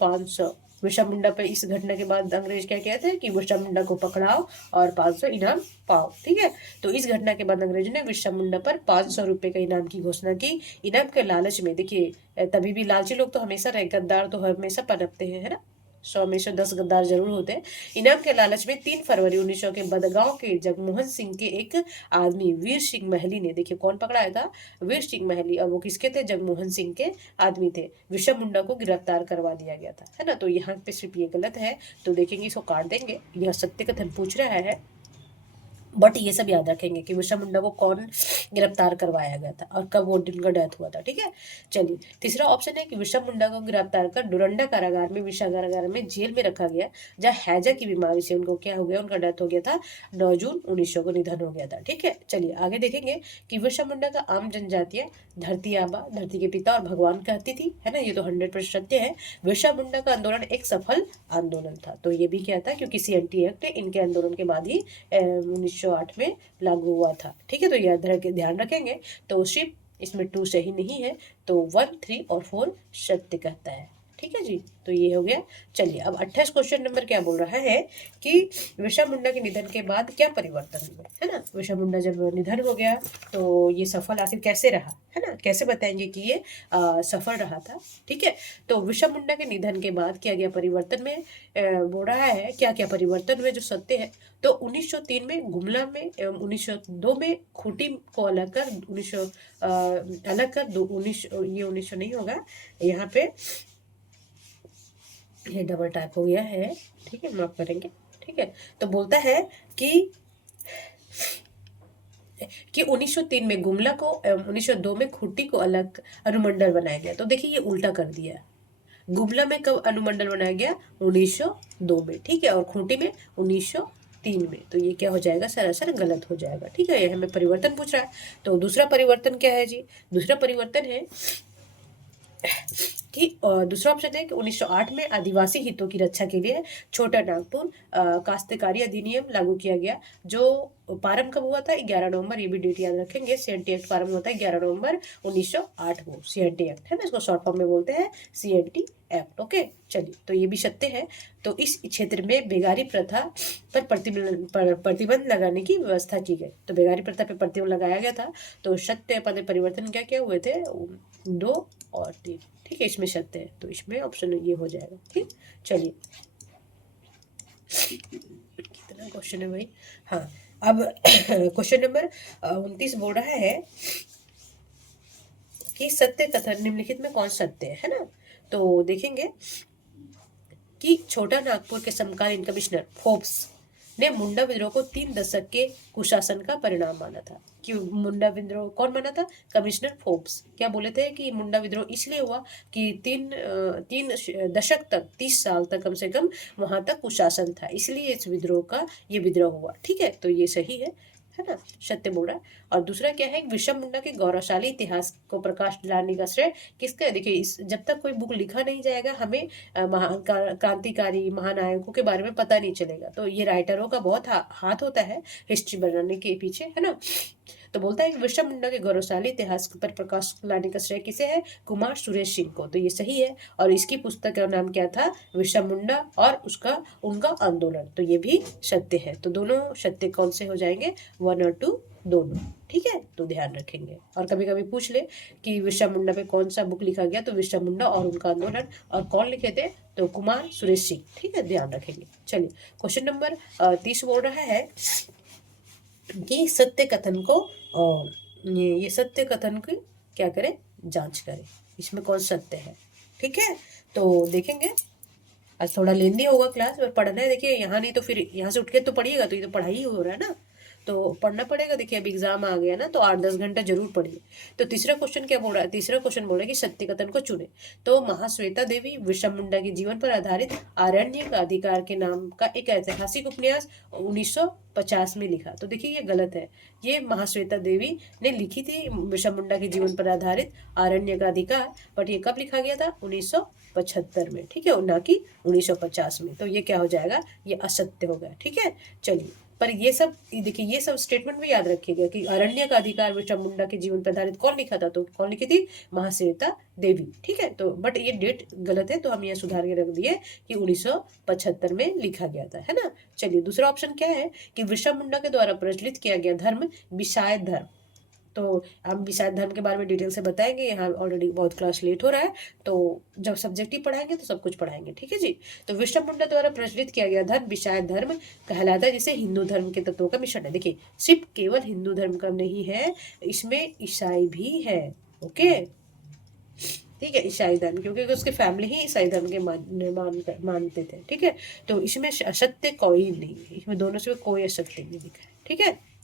500, बिरसा मुंडा पर इस घटना के बाद अंग्रेज क्या कहते हैं कि बिरसा मुंडा को पकड़ाओ और 500 इनाम पाओ, ठीक है। तो इस घटना के बाद अंग्रेजों ने बिरसा मुंडा पर 500 रुपए का इनाम की घोषणा की। इनाम के लालच में, देखिए तभी भी लालची लोग तो हमेशा रहे, गद्दार तो हमेशा पनपते हैं, है ना। 100 में से 10 गद्दार जरूर होते हैं। इनाम के लालच में 3 फरवरी 1900 के बदगांव के जगमोहन सिंह के एक आदमी वीर सिंह महली ने, देखिए कौन पकड़ाया था, वीर सिंह महली, और वो किसके थे, जगमोहन सिंह के आदमी थे, बिरसा मुंडा को गिरफ्तार करवा दिया गया था, है ना। तो यहाँ पे सिर्फ ये गलत है, तो देखेंगे इसको काट देंगे, यह सत्य कथन पूछ रहा है, बट ये सब याद रखेंगे कि बिरसा मुंडा को कौन गिरफ्तार करवाया गया था और कब वो उनका डेथ हुआ था। ठीक है, चलिए तीसरा ऑप्शन है कि बिरसा मुंडा को गिरफ्तार कर डोरंडा कारागार में, विशा कारागार में जेल में रखा गया, जहाँ हैजा की बीमारी से उनको क्या हो गया, उनका डेथ हो गया था, 9 जून 1900 को निधन हो गया था। ठीक है, चलिए आगे देखेंगे कि बिरसा मुंडा का आम जनजातीय धरती आबा, धरती के पिता और भगवान कहती थी, है ना, ये तो 100% सत्य है। बिरसा मुंडा का आंदोलन एक सफल आंदोलन था, तो ये भी क्या था, क्योंकि CNT एक्ट इनके आंदोलन के बाद ही 1908 में लागू हुआ था। ठीक है, तो याद रख ध्यान रखेंगे। तो सिर्फ इसमें 2 सही नहीं है, तो 1, 3 और 4 सत्य कहता है। ठीक है जी, तो ये हो गया। चलिए अब 28 क्वेश्चन नंबर क्या बोल रहा है कि बिरसा मुंडा के निधन के बाद क्या परिवर्तन हुए, है ना। बिरसा मुंडा जब निधन हो गया तो ये सफल आखिर कैसे रहा, है ना, कैसे बताएंगे कि ये सफल रहा था। ठीक है, तो बिरसा मुंडा के निधन के बाद किया गया परिवर्तन में बोल रहा है क्या क्या परिवर्तन हुए जो सत्य है। तो 1903 में गुमला में, 1902 में खूंटी को अलग कर, 1900 अलग कर दो, 1900 नहीं होगा यहाँ पे, ये डबल टाइप हो गया है। ठीक है, माफ करेंगे। ठीक है, तो बोलता है कि 1903 में गुमला को, 1902 में खूंटी को अलग अनुमंडल बनाया गया। तो देखिए ये उल्टा कर दिया, गुमला में कब अनुमंडल बनाया गया, 1902 में। ठीक है, और खूंटी में 1903 में। तो ये क्या हो जाएगा, सरासर गलत हो जाएगा। ठीक है, ये हमें परिवर्तन पूछ रहा है। तो दूसरा परिवर्तन क्या है जी, दूसरा परिवर्तन है कि दूसरा ऑप्शन है कि 1908 में आदिवासी हितों की रक्षा के लिए छोटा नागपुर काश्तकारी अधिनियम लागू किया गया, जो प्रारंभ कब हुआ था, 11 नवंबर, ये भी डेट याद रखेंगे। CNT एक्ट प्रारंभ हुआ था 11 नवंबर 1908 को, CNT एक्ट है ना, इसको शॉर्ट फॉर्म में बोलते हैं CNT एक्ट। ओके, चलिए तो ये भी सत्य है। तो इस क्षेत्र में बेगारी प्रथा पर प्रतिबंध लगाने की व्यवस्था की गई, तो बेगारी प्रथा पर प्रतिबंध लगाया गया था। तो सत्य पद परिवर्तन क्या क्या हुए थे, 2 और 3। ठीक है, इसमें सत्य है, तो इसमें ऑप्शन ये हो जाएगा। ठीक, चलिए कितना क्वेश्चन है भाई। हाँ, अब क्वेश्चन नंबर 29 बोल रहा है कि सत्य कथन निम्नलिखित में कौन सत्य है ना। तो देखेंगे कि छोटा नागपुर के समकालीन कमिश्नर फोर्ब्स ने मुंडा विद्रोह को 3 दशक के कुशासन का परिणाम माना था। कि मुंडा विद्रोह कौन माना था, कमिश्नर फोर्ब्स। क्या बोले थे कि मुंडा विद्रोह इसलिए हुआ कि 3 दशक तक, 30 साल तक कम से कम वहां तक कुशासन था, इसलिए इस विद्रोह का ये विद्रोह हुआ। ठीक है, तो ये सही है ना, सत्य बोल रहा है। और दूसरा क्या है, बिरसा मुंडा के गौरवशाली इतिहास को प्रकाश दिलाने का श्रेय किसका है। देखिए जब तक कोई बुक लिखा नहीं जाएगा, हमें महान क्रांतिकारी महानायकों के बारे में पता नहीं चलेगा। तो ये राइटरों का बहुत हाथ होता है हिस्ट्री बनाने के पीछे, है ना। तो बोलता है कि बिरसा मुंडा के गौरवशाली इतिहास पर प्रकाश लाने का श्रेय किसे है, कुमार सुरेश सिंह को। तो ये सही है, और इसकी पुस्तक का नाम क्या था, बिरसा मुंडा और उसका उनका आंदोलन। तो ये भी सत्य है। तो दोनों सत्य कौन से हो जाएंगे, 1 और 2 दोनों। ठीक है, तो ध्यान रखेंगे। और कभी कभी पूछ ले कि बिरसा मुंडा पे कौन सा बुक लिखा गया, तो बिरसा मुंडा और उनका आंदोलन, और कौन लिखे थे, तो कुमार सुरेश सिंह। ठीक है, ध्यान रखेंगे। चलिए क्वेश्चन नंबर 30 बोल रहा है कि सत्य कथन को, ये सत्य कथन की क्या करें, जांच करें, इसमें कौन सत्य है। ठीक है, तो देखेंगे। आज थोड़ा लेंदी होगा क्लास, पर पढ़ना है। देखिए यहाँ नहीं तो फिर यहाँ से उठ के तो पढ़िएगा, तो ये तो पढ़ाई ही हो रहा है ना, तो पढ़ना पड़ेगा। देखिए अब एग्जाम आ गया ना, तो 8-10 घंटा जरूर पढ़िए। तो तीसरा क्वेश्चन क्या बोल रहा है, तीसरा क्वेश्चन बोल रहा है कि सत्य कथन को चुने। तो महाश्वेता देवी बिरसा मुंडा के जीवन पर आधारित आरण्य का अधिकार के नाम का एक ऐतिहासिक उपन्यास 1950 में लिखा। तो देखिए ये गलत है, ये महाश्वेता देवी ने लिखी थी बिरसा मुंडा के जीवन पर आधारित आरण्य का अधिकार, बट ये कब लिखा गया था, 1975 में। ठीक है, और ना कि 1950 में। तो ये क्या हो जाएगा, ये असत्य हो गया। ठीक है, चलिए। पर ये सब देखिए, ये सब स्टेटमेंट भी याद रखिएगा कि अरण्य का अधिकार बिरसा मुंडा के जीवन पर आधारित कौन लिखा था, तो कौन लिखी थी, महाश्वेता देवी। ठीक है, तो बट ये डेट गलत है, तो हम ये सुधार के रख दिए कि 1975 में लिखा गया था, है ना। चलिए दूसरा ऑप्शन क्या है कि बिरसा मुंडा के द्वारा प्रचलित किया गया धर्म विषायत धर्म। तो हम विषाद धर्म के बारे में डिटेल से बताएंगे, यहाँ ऑलरेडी बहुत क्लास लेट हो रहा है, तो जब सब्जेक्टिव पढ़ाएंगे तो सब कुछ पढ़ाएंगे। ठीक है जी। तो विष्णु मुंडा द्वारा प्रचलित किया गया धर्म विषाद धर्म कहलाता है, जिसे हिंदू धर्म के तत्वों का मिश्रण है। देखिए सिर्फ केवल हिंदू धर्म का नहीं है, इसमें ईसाई भी है। ओके, ठीक है, ईसाई धर्म, क्योंकि उसके फैमिली ही ईसाई धर्म के मानते थे। ठीक है, तो इसमें असत्य कोई नहीं है, इसमें दोनों से कोई असत्य नहीं दिखा है। ठीक है।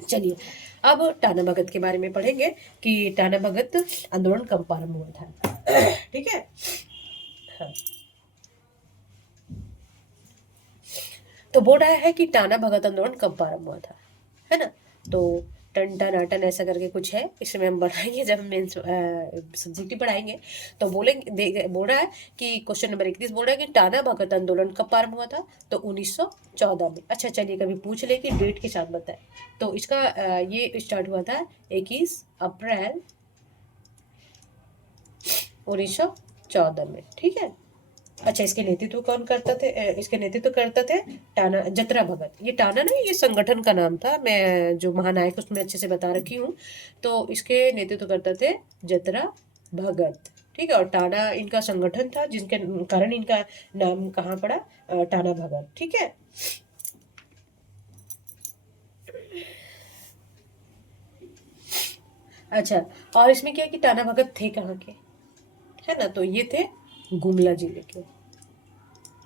चलिए, अब टाना भगत के बारे में पढ़ेंगे कि टाना भगत आंदोलन कब प्रारंभ हुआ था। ठीक है। हाँ। तो बोल रहा है कि टाना भगत आंदोलन कब प्रारंभ हुआ था, है ना। तो टन टन अटन ऐसा करके कुछ है, इसमें हम बढ़ाएंगे जब हम मेन सब्जेक्ट पढ़ाएंगे। तो बोल रहा है कि क्वेश्चन नंबर 31 बोल रहा है कि टाना भगत आंदोलन कब प्रारंभ हुआ था, तो 1914 में। अच्छा चलिए, कभी पूछ ले कि डेट के साथ बताए। तो इसका ये स्टार्ट हुआ था 21 अप्रैल 1914 में। ठीक है। अच्छा, इसके नेतृत्व कौन करता थे? इसके नेतृत्व करते थे टाना जतरा भगत। ये टाना नहीं, ये संगठन का नाम था, मैं जो महानायक उसमें अच्छे से बता रखी हूँ। तो इसके नेतृत्व करते थे जतरा भगत। ठीक है। और टाना इनका संगठन था, जिनके कारण इनका नाम कहाँ पड़ा, टाना भगत। ठीक है। अच्छा, और इसमें क्या है कि टाना भगत थे कहाँ के, है ना। तो ये थे गुमला जिले के,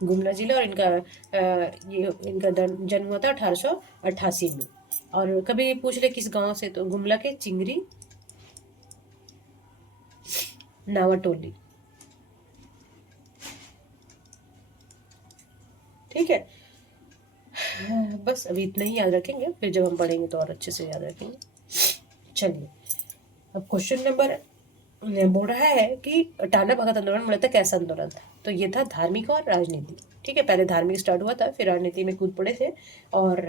गुमला जिला। और इनका ये इनका जन्म हुआ था 1888 में। और कभी पूछ ले किस गांव से, तो गुमला के चिंगरी नावाटोली। ठीक है। बस अभी इतना ही याद रखेंगे, फिर जब हम पढ़ेंगे तो और अच्छे से याद रखेंगे। चलिए, अब क्वेश्चन नंबर बोल रहा है कि टाना भगत आंदोलन मूलतः कैसा आंदोलन था। तो ये था धार्मिक और राजनीति। ठीक है। पहले धार्मिक स्टार्ट हुआ था, फिर राजनीति में कूद पड़े थे। और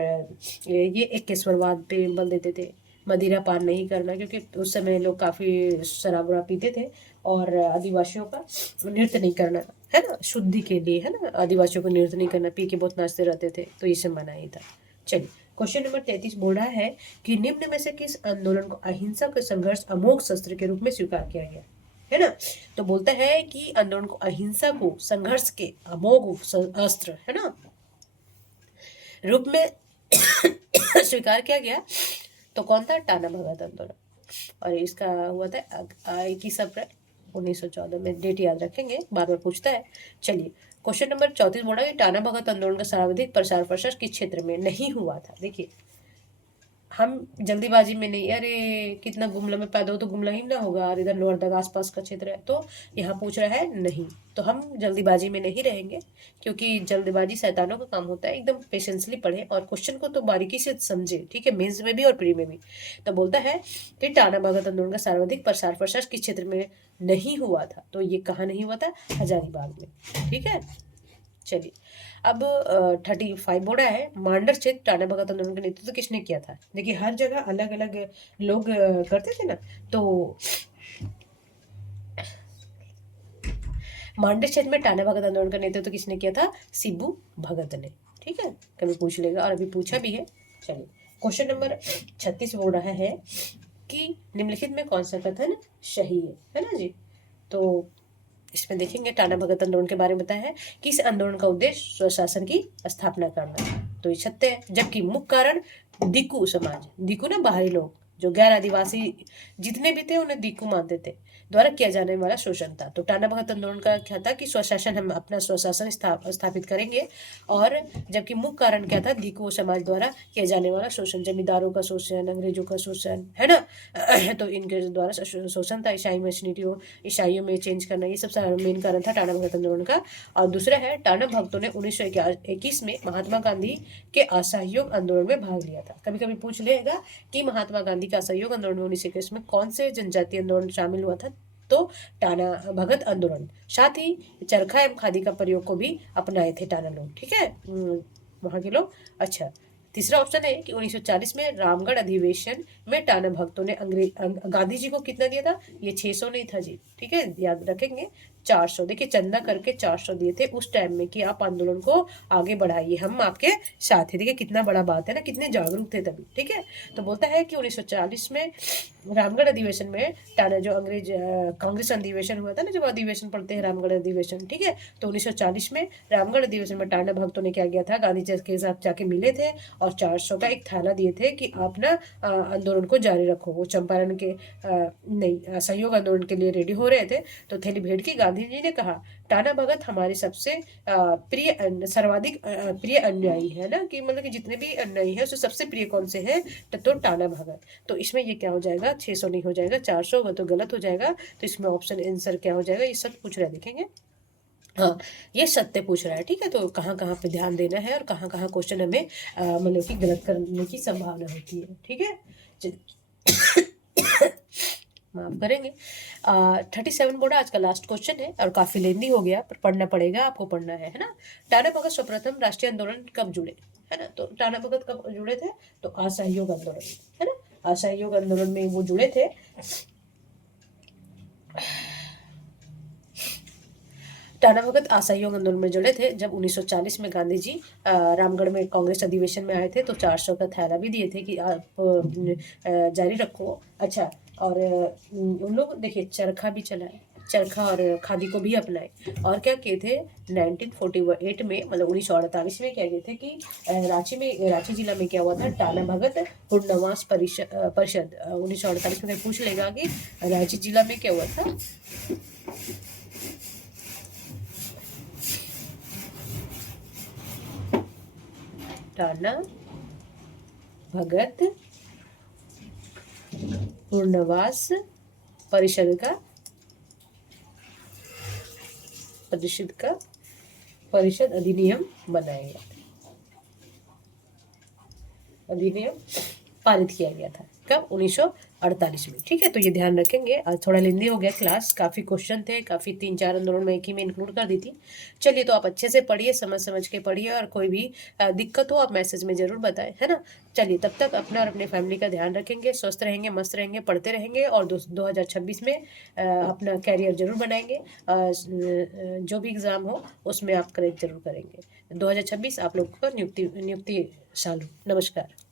ये एकेश्वरवाद पे बल देते थे, मदिरा पान नहीं करना, क्योंकि उस समय लोग काफी शराब वराब पीते थे। और आदिवासियों का नृत्य नहीं करना, है ना, शुद्धि के लिए, है ना, आदिवासियों को नृत्य नहीं करना, पी के बहुत नाचते रहते थे, तो ये सब मना ही था। चलिए, क्वेश्चन नंबर 33 बोल रहा है कि निम्न में से किस आंदोलन को अहिंसा के संघर्ष अमोघ शस्त्र के रूप में स्वीकार किया गया, है ना। तो बोलता है कि आंदोलन को अहिंसा को संघर्ष के अमोघ अस्त्र, है ना, रूप में स्वीकार किया गया। तो कौन था? टाना भगत आंदोलन। और इसका हुआ था 21 अप्रैल 1914 में। डेट याद रखेंगे, बार बार पूछता है। चलिए, क्वेश्चन नंबर 34 बोला कि टाना भगत आंदोलन का सर्वाधिक प्रसार प्रसार किस क्षेत्र में नहीं हुआ था। देखिए, हम जल्दीबाजी में नहीं, अरे कितना गुमला में पैदा हो तो गुमला ही ना होगा, और इधर लोहरदगा आसपास का क्षेत्र है, तो यहाँ पूछ रहा है नहीं। तो हम जल्दीबाजी में नहीं रहेंगे, क्योंकि जल्दीबाजी शैतानों का काम होता है। एकदम पेशेंसली पढ़े और क्वेश्चन को तो बारीकी से समझे। ठीक है, मेंस में भी और प्री में भी। तो बोलता है कि टाना भगत आंदोलन का सर्वाधिक प्रसार प्रसार किस क्षेत्र में नहीं हुआ था। तो ये कहाँ नहीं हुआ था? हजारीबाग में। ठीक है। चलिए, अब 35 बोल रहा है मांडर क्षेत्र टाना भगत आंदोलन का नेतृत्व किसने किया था। देखिए, हर जगह अलग अलग लोग करते थे ना। तो मांडर क्षेत्र में टाना भगत आंदोलन का नेतृत्व किसने किया था? शिबू भगत ने। ठीक है, कभी पूछ लेगा, और अभी पूछा भी है। चलिए, क्वेश्चन नंबर 36 बोल रहा है कि निम्नलिखित में कौन सा कथन सही है ना जी। तो इसमें देखेंगे टाना भगत आंदोलन के बारे में बताया है कि इस आंदोलन का उद्देश्य स्वशासन की स्थापना करना है। तो ये सत्य है। जबकि मुख्य कारण दिकू समाज, दिकू ना बाहरी लोग, जो गैर आदिवासी जितने भी थे उन्हें दिकू मानते थे, द्वारा किया जाने वाला शोषण था। तो टाना भगत आंदोलन का क्या था कि स्वशासन, हम अपना स्वशासन स्थापित करेंगे। और जबकि मुख्य कारण क्या था? दिकू समाज द्वारा किया जाने वाला शोषण, जमींदारों का शोषण, अंग्रेजों का शोषण, है ना। तो इनके द्वारा शोषण था। ईसाई मिशनरियों, ईसाइयों में चेंज करना, ये सब मेन कारण था टाना भगत आंदोलन का। और दूसरा है, टाना भक्तों ने 1921 में महात्मा गांधी के असहयोग आंदोलन में भाग लिया था। कभी कभी पूछ लेगा कि महात्मा गांधी के असहयोग आंदोलन में 1921 में कौन से जनजातीय आंदोलन शामिल हुआ था। तो टाना भगत आंदोलन। साथ ही चरखा एवं खादी का प्रयोग को भी अपनाए थे टाना लोग। ठीक है, वहां के लोग। अच्छा, तीसरा ऑप्शन है कि 1940 में रामगढ़ अधिवेशन में टाना भक्तों ने गांधी जी को कितना दिया था? ये 600 नहीं था जी। ठीक है, याद रखेंगे 400। देखिए, चंदा करके 400 दिए थे उस टाइम में कि आप आंदोलन को आगे बढ़ाइए, हम आपके साथ हैं। देखिए कितना बड़ा बात है ना, कितने जागरूक थे तभी। ठीक है। तो बोलता है कि 1940 में रामगढ़ अधिवेशन में टाना जो अंग्रेज कांग्रेस अधिवेशन हुआ था ना, जब अधिवेशन पढ़ते हैं रामगढ़ अधिवेशन, ठीक है, तो 1940 में रामगढ़ अधिवेशन में टाना भगतों ने क्या किया था, गांधी जी के साथ जाके मिले थे और 400 का एक थैला दिए थे कि आप ना आंदोलन को जारी रखो। वो चंपारण के नहीं असहयोग आंदोलन के लिए रेडी हो रहे थे, तो थैली भेंट की। गांधी जी ने कहा टाना भगत हमारे सबसे प्रिय सर्वाधिक प्रिय अनुयायी है ना, कि मतलब कि जितने भी अनुयायी है उससे सबसे प्रिय कौन से हैं, तो टाना भगत। तो इसमें ये क्या हो जाएगा, 600 नहीं हो जाएगा, 400 होगा तो गलत हो जाएगा। तो इसमें ऑप्शन आंसर क्या हो जाएगा, ये सब पूछ रहा है, देखेंगे। हाँ, ये सत्य पूछ रहा है, ठीक है, तो कहाँ कहाँ पे ध्यान देना है और कहाँ कहाँ क्वेश्चन हमें मतलब कि गलत करने की संभावना होती है, ठीक है। माफ करेंगे। 37 बोर्ड आज का लास्ट क्वेश्चन है और काफी लेंदी हो गया, पर पढ़ना पड़ेगा, आपको पढ़ना है ना। टाना भगत सर्वप्रथम राष्ट्रीय आंदोलन कब जुड़े, है ना, तो टाना भगत कब जुड़े थे, तो असहयोग आंदोलन, है ना, असहयोग आंदोलन में वो जुड़े थे। टाना भगत असहयोग आंदोलन में जुड़े थे जब 1940 में गांधी जी रामगढ़ में कांग्रेस अधिवेशन में आए थे, तो 400 का थैला भी दिए थे कि आप जारी रखो। अच्छा, और उन लोग देखिए चरखा भी चलाए, चरखा और खादी को भी अपनाए। और क्या किए थे 1948 में, मतलब 1948 में क्या किए थे कि रांची जिला में क्या हुआ था, टाना भगत पुनर्वास परिषद 1948 में पूछ लेगा कि रांची जिला में क्या हुआ था। टाना भगत पुनर्वास परिषद का परिषद अधिनियम बनाया गया था, अधिनियम पारित किया गया था कब, 1948 में, ठीक है। तो ये ध्यान रखेंगे। आज थोड़ा लेंदी हो गया क्लास, काफी क्वेश्चन थे, काफी 3-4 आंदोलन में एक ही में इंक्लूड कर दी थी। चलिए, तो आप अच्छे से पढ़िए, समझ के पढ़िए, और कोई भी दिक्कत हो आप मैसेज में जरूर बताएं, है ना। चलिए, तब तक अपना और अपने फैमिली का ध्यान रखेंगे, स्वस्थ रहेंगे, मस्त रहेंगे, पढ़ते रहेंगे, और 2026 में अपना कैरियर जरूर बनाएंगे। जो भी एग्जाम हो उसमें आप करेक्ट जरूर करेंगे। 2026 आप लोगों का नियुक्ति साल हो। नमस्कार।